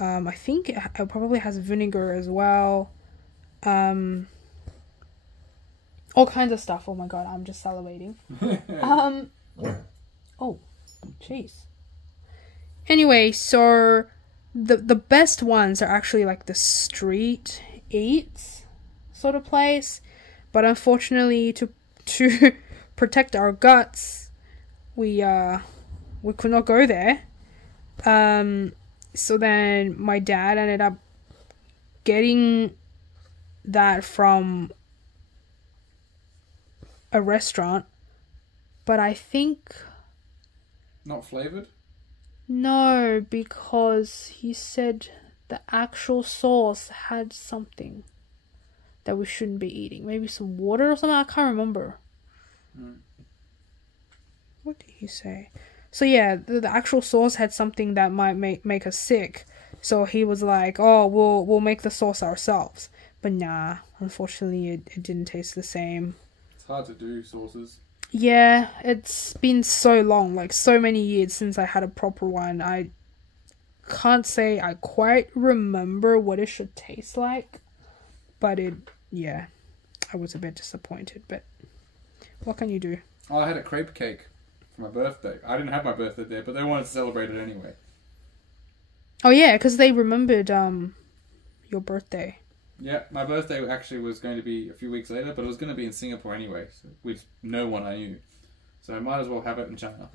I think it probably has vinegar as well. All kinds of stuff. Oh my god, I'm just salivating. Oh, jeez. Anyway, so the best ones are actually like the street eats sort of place, but unfortunately to protect our guts, we could not go there. So then my dad ended up getting that from a restaurant, but I think not flavored? No, because he said the actual sauce had something that we shouldn't be eating. Maybe some water or something. I can't remember. What did he say? So yeah, the actual sauce had something that might make us sick. So he was like, "Oh, we'll make the sauce ourselves." But nah, unfortunately, it didn't taste the same. It's hard to do sauces. Yeah, it's been so long, like so many years since I had a proper one. I can't say I quite remember what it should taste like, but yeah, I was a bit disappointed, but what can you do? Oh, I had a crepe cake for my birthday. I didn't have my birthday there, but they wanted to celebrate it anyway. Oh yeah, because they remembered your birthday. Yeah, my birthday actually was going to be a few weeks later, but it was going to be in Singapore anyway, so with no one I knew. So I might as well have it in China.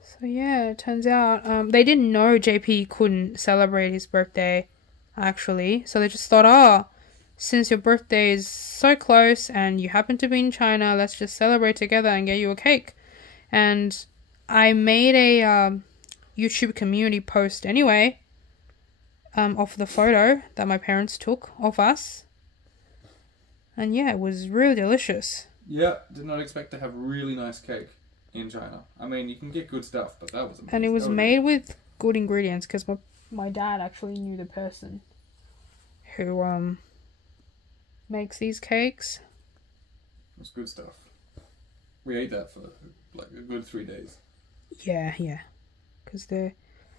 So yeah, it turns out they didn't know JP couldn't celebrate his birthday, actually. So they just thought, oh, since your birthday is so close and you happen to be in China, let's just celebrate together and get you a cake. And I made a YouTube community post anyway, of the photo that my parents took of us. And yeah, it was really delicious. Yeah, did not expect to have really nice cake in China. I mean, you can get good stuff, but that was amazing. And it was made with good ingredients because my dad actually knew the person who makes these cakes. It was good stuff. We ate that for like a good 3 days. Yeah. Because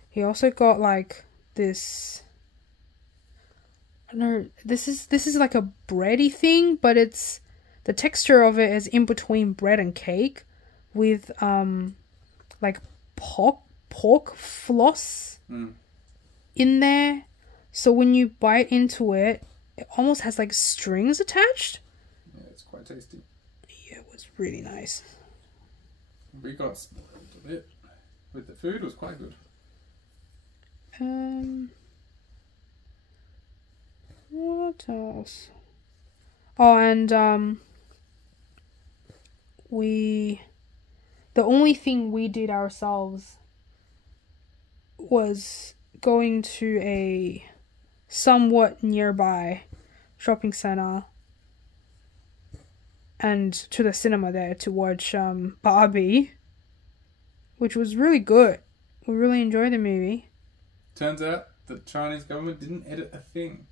he also got like this. I don't know. This is like a bready thing, but it's the texture of it is in between bread and cake, with like pork floss in there. So when you bite into it, it almost has like strings attached. Yeah, it's quite tasty. Yeah, it was really nice. We got spoiled a bit, but the food was quite good. What else? Oh, and the only thing we did ourselves was going to a somewhat nearby shopping center and to the cinema there to watch Barbie, which was really good. We really enjoyed the movie. Turns out the Chinese government didn't edit a thing.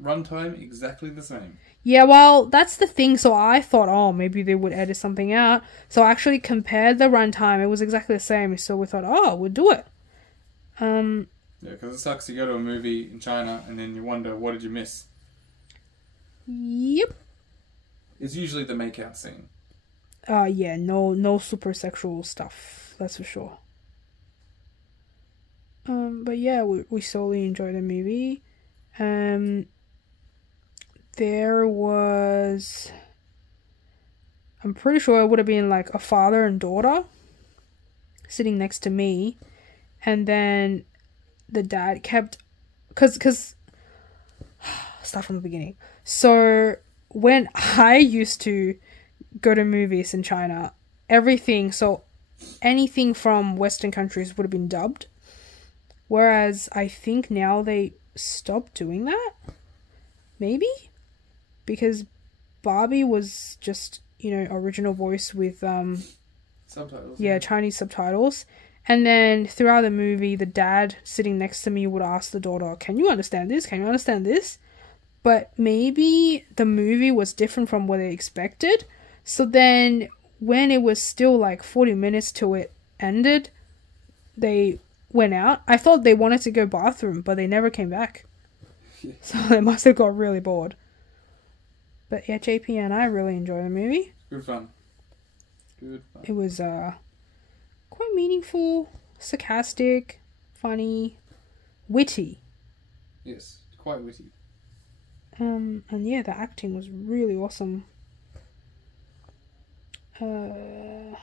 Runtime exactly the same. Yeah, well, that's the thing. So I thought, oh, maybe they would edit something out. So I actually compared the runtime. It was exactly the same. So we thought, oh, we'll do it. Yeah, because it sucks. You go to a movie in China and then you wonder, what did you miss? Yep. It's usually the make-out scene. Yeah, no super sexual stuff. That's for sure. But yeah, we solely enjoyed the movie. There was, I'm pretty sure it would have been like a father and daughter sitting next to me, and then the dad kept, cause start from the beginning. So when I used to go to movies in China, anything from Western countries would have been dubbed, whereas I think now they stopped doing that, maybe, because Barbie was just, original voice with subtitles. Yeah, Chinese subtitles. And then throughout the movie, the dad sitting next to me would ask the daughter, can you understand this? Can you understand this? But maybe the movie was different from what they expected. So then when it was still like 40 minutes till it ended, they went out. I thought they wanted to go bathroom, but they never came back. Yeah. So they must have got really bored. But yeah, JP and I really enjoyed the movie. Good fun. Good fun. It was quite meaningful, sarcastic, funny, witty. Yes, quite witty. And yeah, the acting was really awesome. What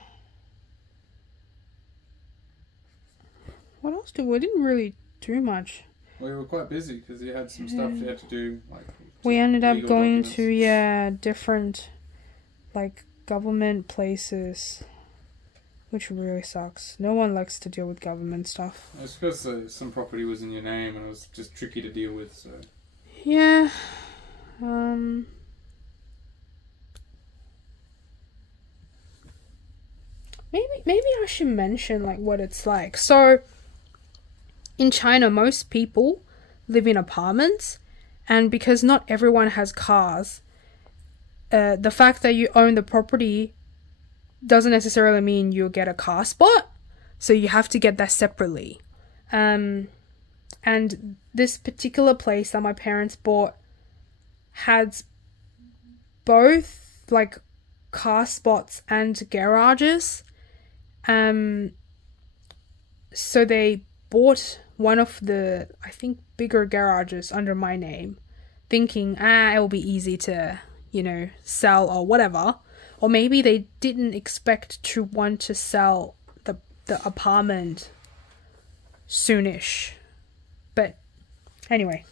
else did we didn't really do much. Well, you were quite busy because you had some stuff you had to do. We ended up going documents. to different government places, which really sucks. No one likes to deal with government stuff. It's because some property was in your name and it was just tricky to deal with. So yeah. Maybe I should mention what it's like. So in China, most people live in apartments, and because not everyone has cars, the fact that you own the property doesn't necessarily mean you'll get a car spot. So you have to get that separately. And this particular place that my parents bought had both car spots and garages. So they bought one of the, I think, bigger garages under my name. thinking, it will be easy to, sell or whatever. Or maybe they didn't expect to want to sell the apartment soonish. But anyway.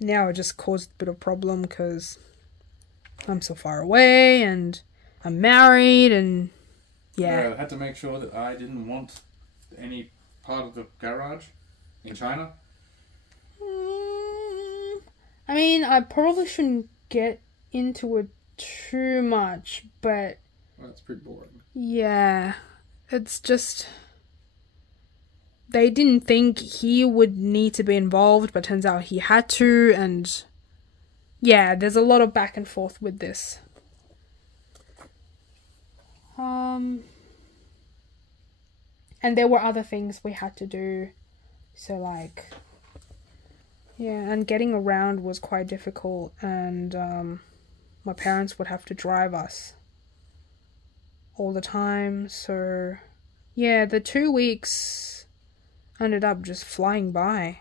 Now it just caused a bit of problem because I'm so far away and I'm married and yeah. I had to make sure that I didn't want any part of the garage in China. I mean, I probably shouldn't get into it too much, but... Well, that's pretty boring. Yeah, it's just... They didn't think he would need to be involved, but turns out he had to, and... Yeah, there's a lot of back and forth with this. And there were other things we had to do, so like... Yeah, and getting around was quite difficult, and my parents would have to drive us all the time, so yeah, the 2 weeks ended up just flying by,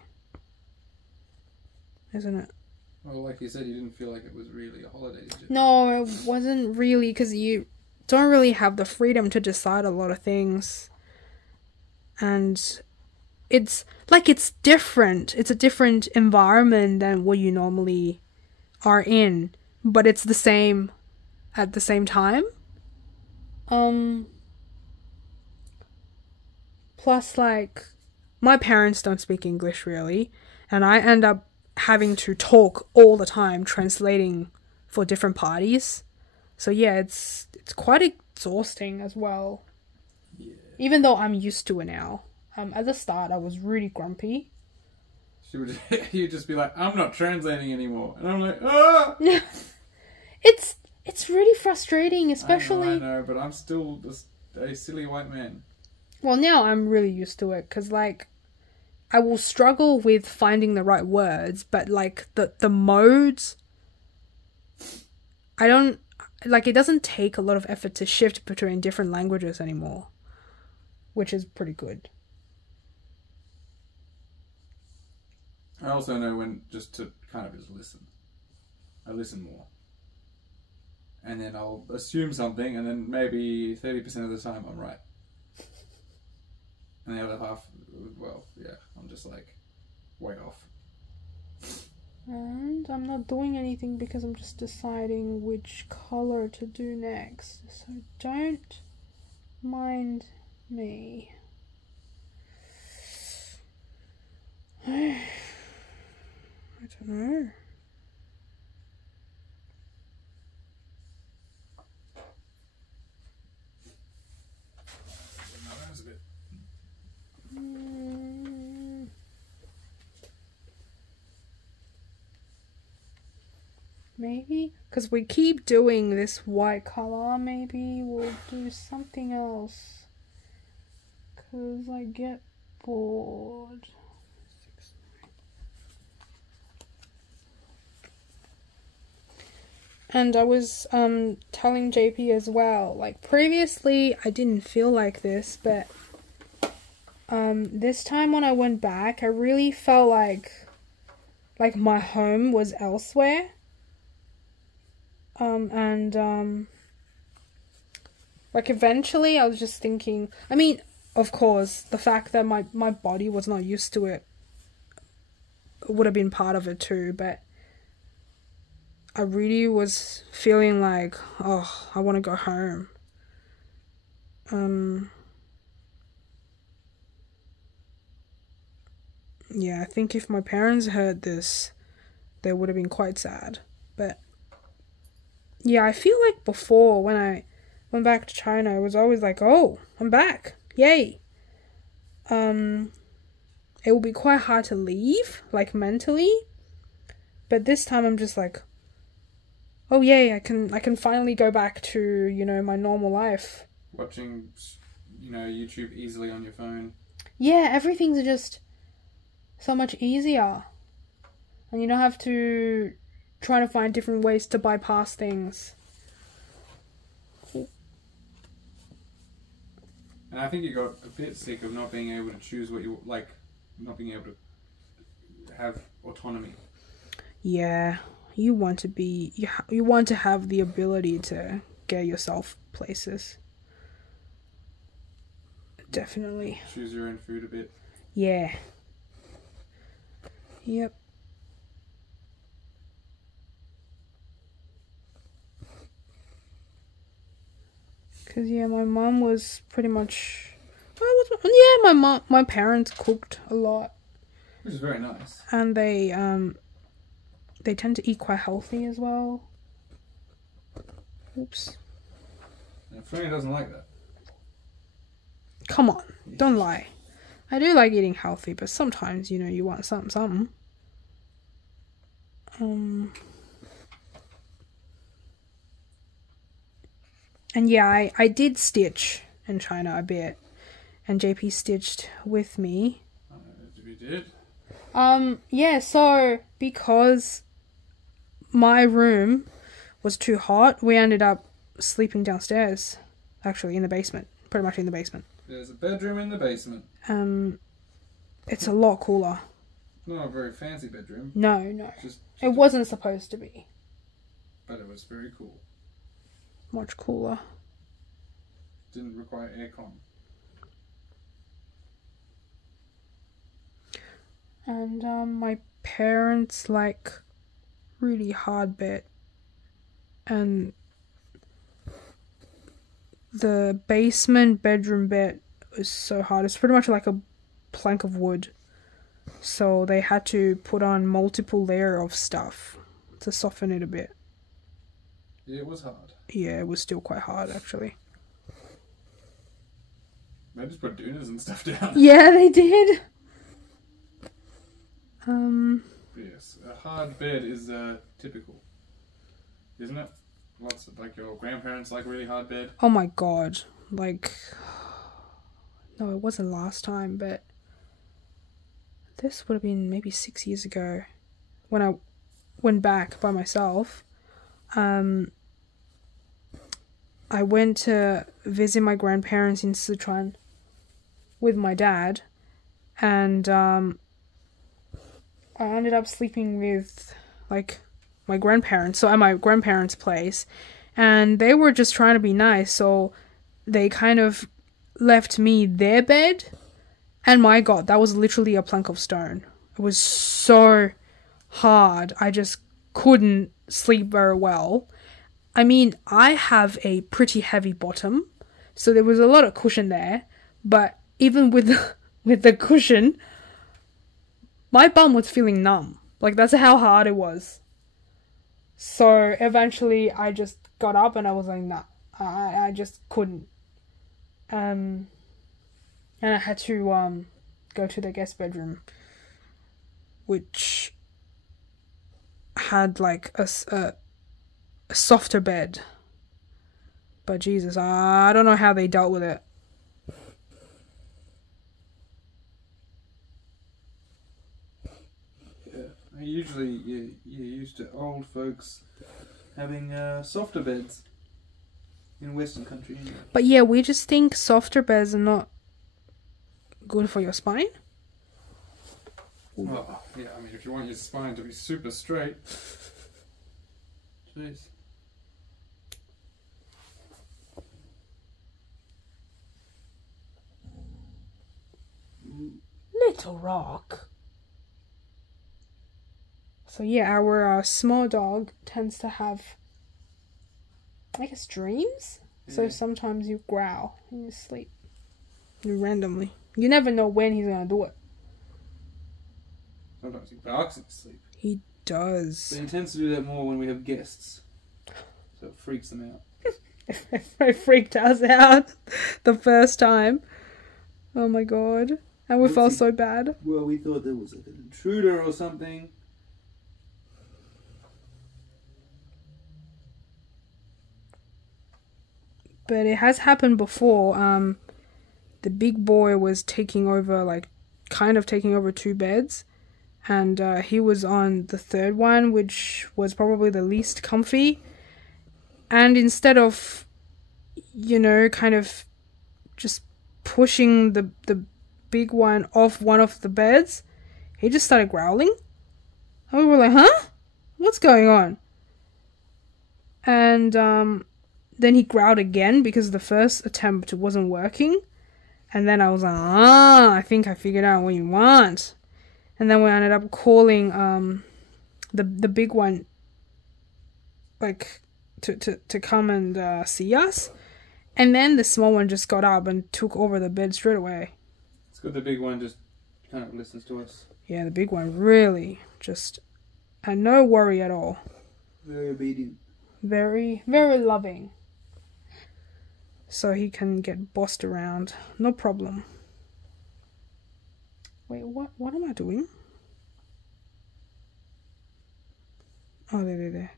isn't it? Well, like you said, you didn't feel like it was really a holiday, did you? No, it wasn't really, because you don't really have the freedom to decide a lot of things, and it's different. It's a different environment than what you normally are in, but it's the same at the same time. Plus, like, my parents don't speak English really, and I end up having to talk all the time, translating for different parties. So yeah, it's quite exhausting as well. Yeah. Even though I'm used to it now. At the start, I was really grumpy. You'd just be like, I'm not translating anymore. And I'm like, ah! It's really frustrating, especially... I know, but I'm still just a silly white man. Well, now I'm really used to it, because, like, I will struggle with finding the right words, but, like, the modes... I don't... Like, it doesn't take a lot of effort to shift between different languages anymore, which is pretty good. I also know when just to kind of just listen. I listen more. And then I'll assume something, and then maybe 30% of the time I'm right. And the other half, well, yeah, I'm just like, way off. And I'm not doing anything because I'm just deciding which colour to do next. So don't mind me. I don't know. Maybe? Because we keep doing this white colour, maybe we'll do something else. Because I get bored. And I was telling JP as well, like previously I didn't feel like this, but this time when I went back, I really felt like my home was elsewhere. Like eventually I was just thinking, I mean, of course, the fact that my body was not used to it would have been part of it too, but I really was feeling like, oh, I want to go home. Yeah, I think if my parents heard this, they would have been quite sad. But yeah, I feel like before, when I went back to China, I was always like, oh, I'm back. Yay. It will be quite hard to leave, like mentally. But this time I'm just like, oh yay, I can finally go back to, you know, my normal life. Watching, you know, YouTube easily on your phone. Yeah, everything's just so much easier. And you don't have to try to find different ways to bypass things. And I think you got a bit sick of not being able to choose what you like, not being able to have autonomy. Yeah, you want to be you want to have the ability to get yourself places. Definitely. Choose your own food a bit. Yeah. Yep. Cause yeah, my mom was pretty much. Yeah, my parents cooked a lot, Which is very nice. and they tend to eat quite healthy as well. Oops. And Freya doesn't like that. Come on, don't lie. I do like eating healthy, but sometimes, you know, you want something. And yeah, I did stitch in China a bit, and JP stitched with me. We did. Yeah, so because my room was too hot, we ended up sleeping downstairs, actually in the basement, pretty much in the basement. There's a bedroom in the basement. It's a lot cooler. Not a very fancy bedroom. No. Just It wasn't supposed to be. But it was very cool. Much cooler. Didn't require aircon. And my parents like really hard bed, and the basement bedroom bed was so hard. It's pretty much like a plank of wood, so they had to put on multiple layer of stuff to soften it a bit. Yeah, it was hard. Yeah, it was still quite hard actually. They just put doonas and stuff down. Yeah, they did. Yes, a hard bed is typical, isn't it? Lots of, like, your grandparents like really hard bed. Oh my god, like, no, it wasn't last time, but this would have been maybe 6 years ago when I went back by myself. I went to visit my grandparents in Sichuan with my dad, and I ended up sleeping with, like, my grandparents, so at my grandparents' place, and they were just trying to be nice, so they kind of left me their bed, and my god, that was literally a plank of stone. It was so hard, I just couldn't sleep very well. I mean, I have a pretty heavy bottom, so there was a lot of cushion there, but even with the cushion, my bum was feeling numb. Like, that's how hard it was. So eventually I just got up and I was like, nah, I just couldn't. And I had to go to the guest bedroom, which had like a softer bed. But Jesus, I don't know how they dealt with it. Usually you're used to old folks having softer beds in Western country. Anyway. But yeah, we just think softer beds are not good for your spine. Well, yeah, I mean, if you want your spine to be super straight. Jeez. Little rock. So yeah, our small dog tends to have, I guess, dreams. Yeah. So sometimes you growl in your sleep. Randomly. You never know when he's gonna do it. Sometimes he barks in his sleep. He does. But he tends to do that more when we have guests. So it freaks them out. It freaked us out the first time. Oh my god. And we felt so bad. Well, we thought there was like an intruder or something. But it has happened before. The big boy was taking over, like, kind of taking over 2 beds. And he was on the 3rd one, which was probably the least comfy. And instead of, you know, kind of just pushing the big one off one of the beds, he just started growling. And we were like, huh? What's going on? And then he growled again because the first attempt wasn't working. And then I was like, I think I figured out what you want. And then we ended up calling the big one, like, to come and see us. And then the small one just got up and took over the bed straight away. It's good the big one just kind of listens to us. Yeah, the big one really just had no worry at all. Very obedient. Very, very loving. So he can get bossed around. No problem. Wait, what am I doing? Oh, there.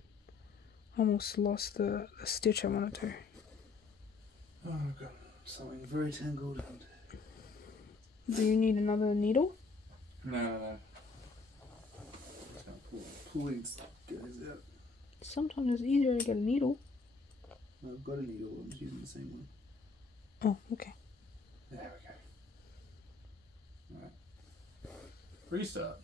Almost lost the stitch I wanted to. Oh my god, something very tangled. Do you need another needle? No. Just gonna pull these guys out. Sometimes it's easier to get a needle. I've got a needle, I'm just using the same one. Oh, okay. There we go. Alright. Restart.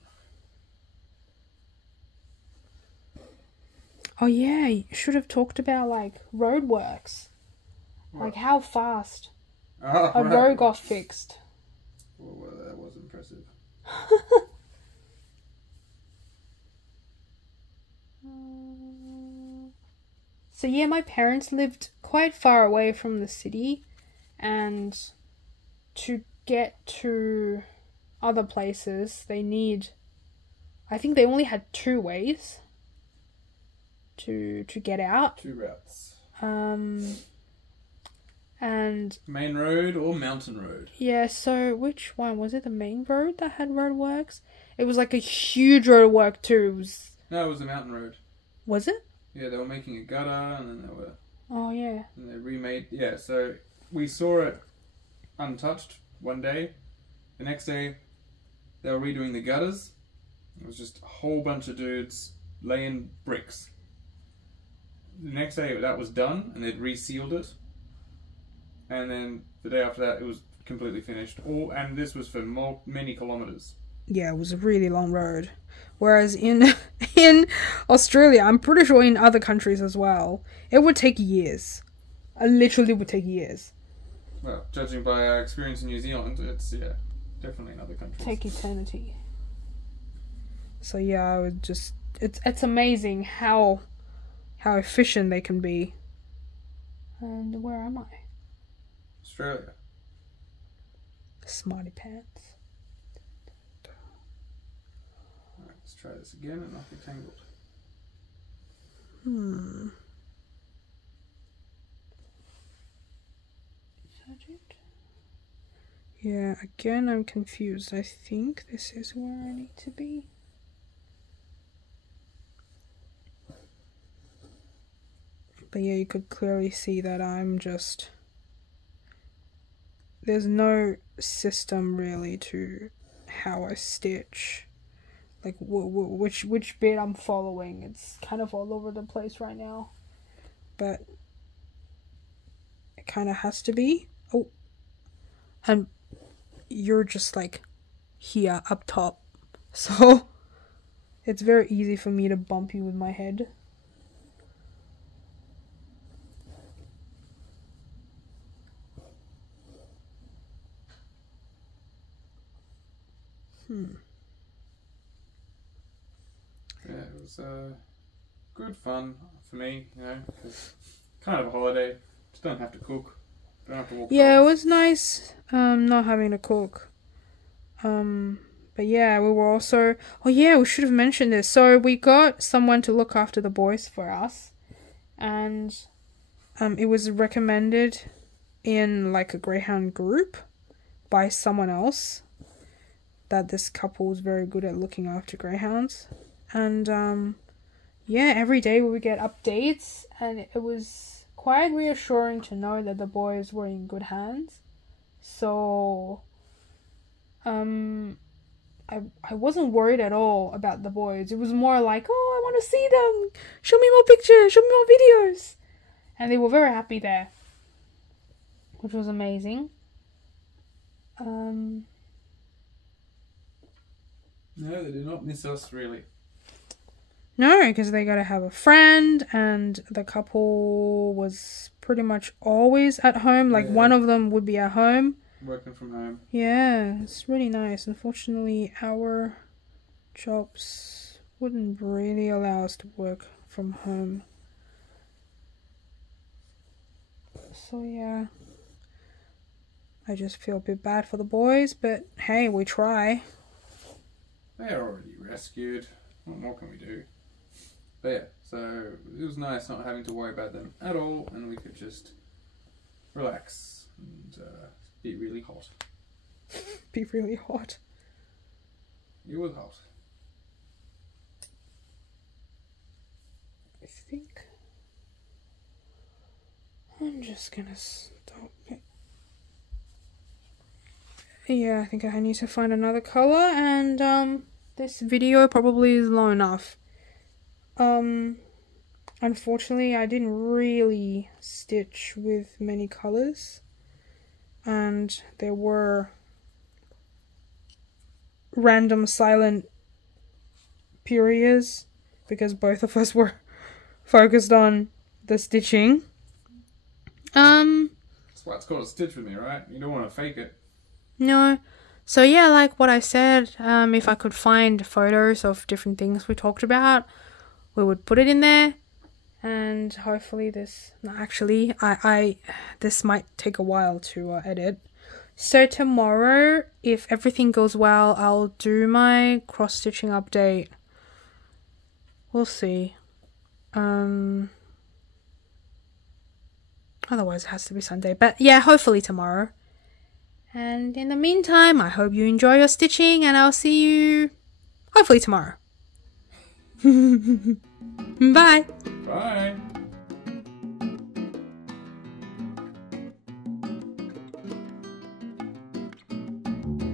Oh yeah, you should have talked about like roadworks. What? Like how fast Oh, a road got fixed. Well, that was impressive. So yeah, my parents lived quite far away from the city, and to get to other places I think they only had 2 ways to get out. 2 routes. And Main road or mountain road? yeah, so which one? Was it the main road that had roadworks? It was like a huge roadwork too. No, it was the mountain road. Was it? Yeah, they were making a gutter and then they were... Oh yeah. And they remade... Yeah, so we saw it untouched one day. The next day, they were redoing the gutters. It was just a whole bunch of dudes laying bricks. The next day, that was done and they'd resealed it. And then the day after that, it was completely finished. And this was for many kilometers. Yeah, it was a really long road. Whereas in Australia, I'm pretty sure in other countries as well, it would take years. It literally would take years. Well, judging by our experience in New Zealand, it's, yeah, definitely in other countries. Take eternity. So yeah, I would just... It's amazing how efficient they can be. And where am I? Australia. Smarty pants. Alright, let's try this again and not get tangled. Is that it? Yeah, again I'm confused. I think this is where I need to be. But yeah, you could clearly see that I'm just... There's no system really to how I stitch. Like which bit I'm following. It's kind of all over the place right now. But it kind of has to be. Oh. And you're just like here up top. So it's very easy for me to bump you with my head. Yeah, it was good fun for me, you know, because kind of a holiday. Just don't have to cook. Don't have to walk. Yeah, dogs. it was nice not having to cook. But yeah, we were also... Oh yeah, we should have mentioned this. So we got someone to look after the boys for us. And it was recommended in like a greyhound group by someone else that this couple was very good at looking after greyhounds. And yeah, every day we would get updates, and it was quite reassuring to know that the boys were in good hands. So I wasn't worried at all about the boys. It was more like, oh, I want to see them, show me more pictures, show me more videos. And they were very happy there, which was amazing. No, they did not miss us, really. No, because they gotta have a friend, and the couple was pretty much always at home. Like, one of them would be at home. Working from home. Yeah, it's really nice. Unfortunately, our jobs wouldn't really allow us to work from home. So, yeah. I just feel a bit bad for the boys, but hey, we try. They're already rescued. What more can we do? But yeah, so it was nice not having to worry about them at all, and we could just relax and be really hot. Be really hot. It was hot. I think I'm just gonna stop it. Yeah, I think I need to find another color, and this video probably is long enough. Unfortunately, I didn't really stitch with many colors, and there were random silent periods because both of us were focused on the stitching. That's why it's called a stitch with me, right? You don't want to fake it. No. So yeah, like what I said, if I could find photos of different things we talked about, we would put it in there. And hopefully this, no, actually, this might take a while to edit. So tomorrow, if everything goes well, I'll do my cross-stitching update. We'll see. Otherwise it has to be Sunday. But yeah, hopefully tomorrow. And in the meantime, I hope you enjoy your stitching, and I'll see you hopefully tomorrow. Bye. Bye.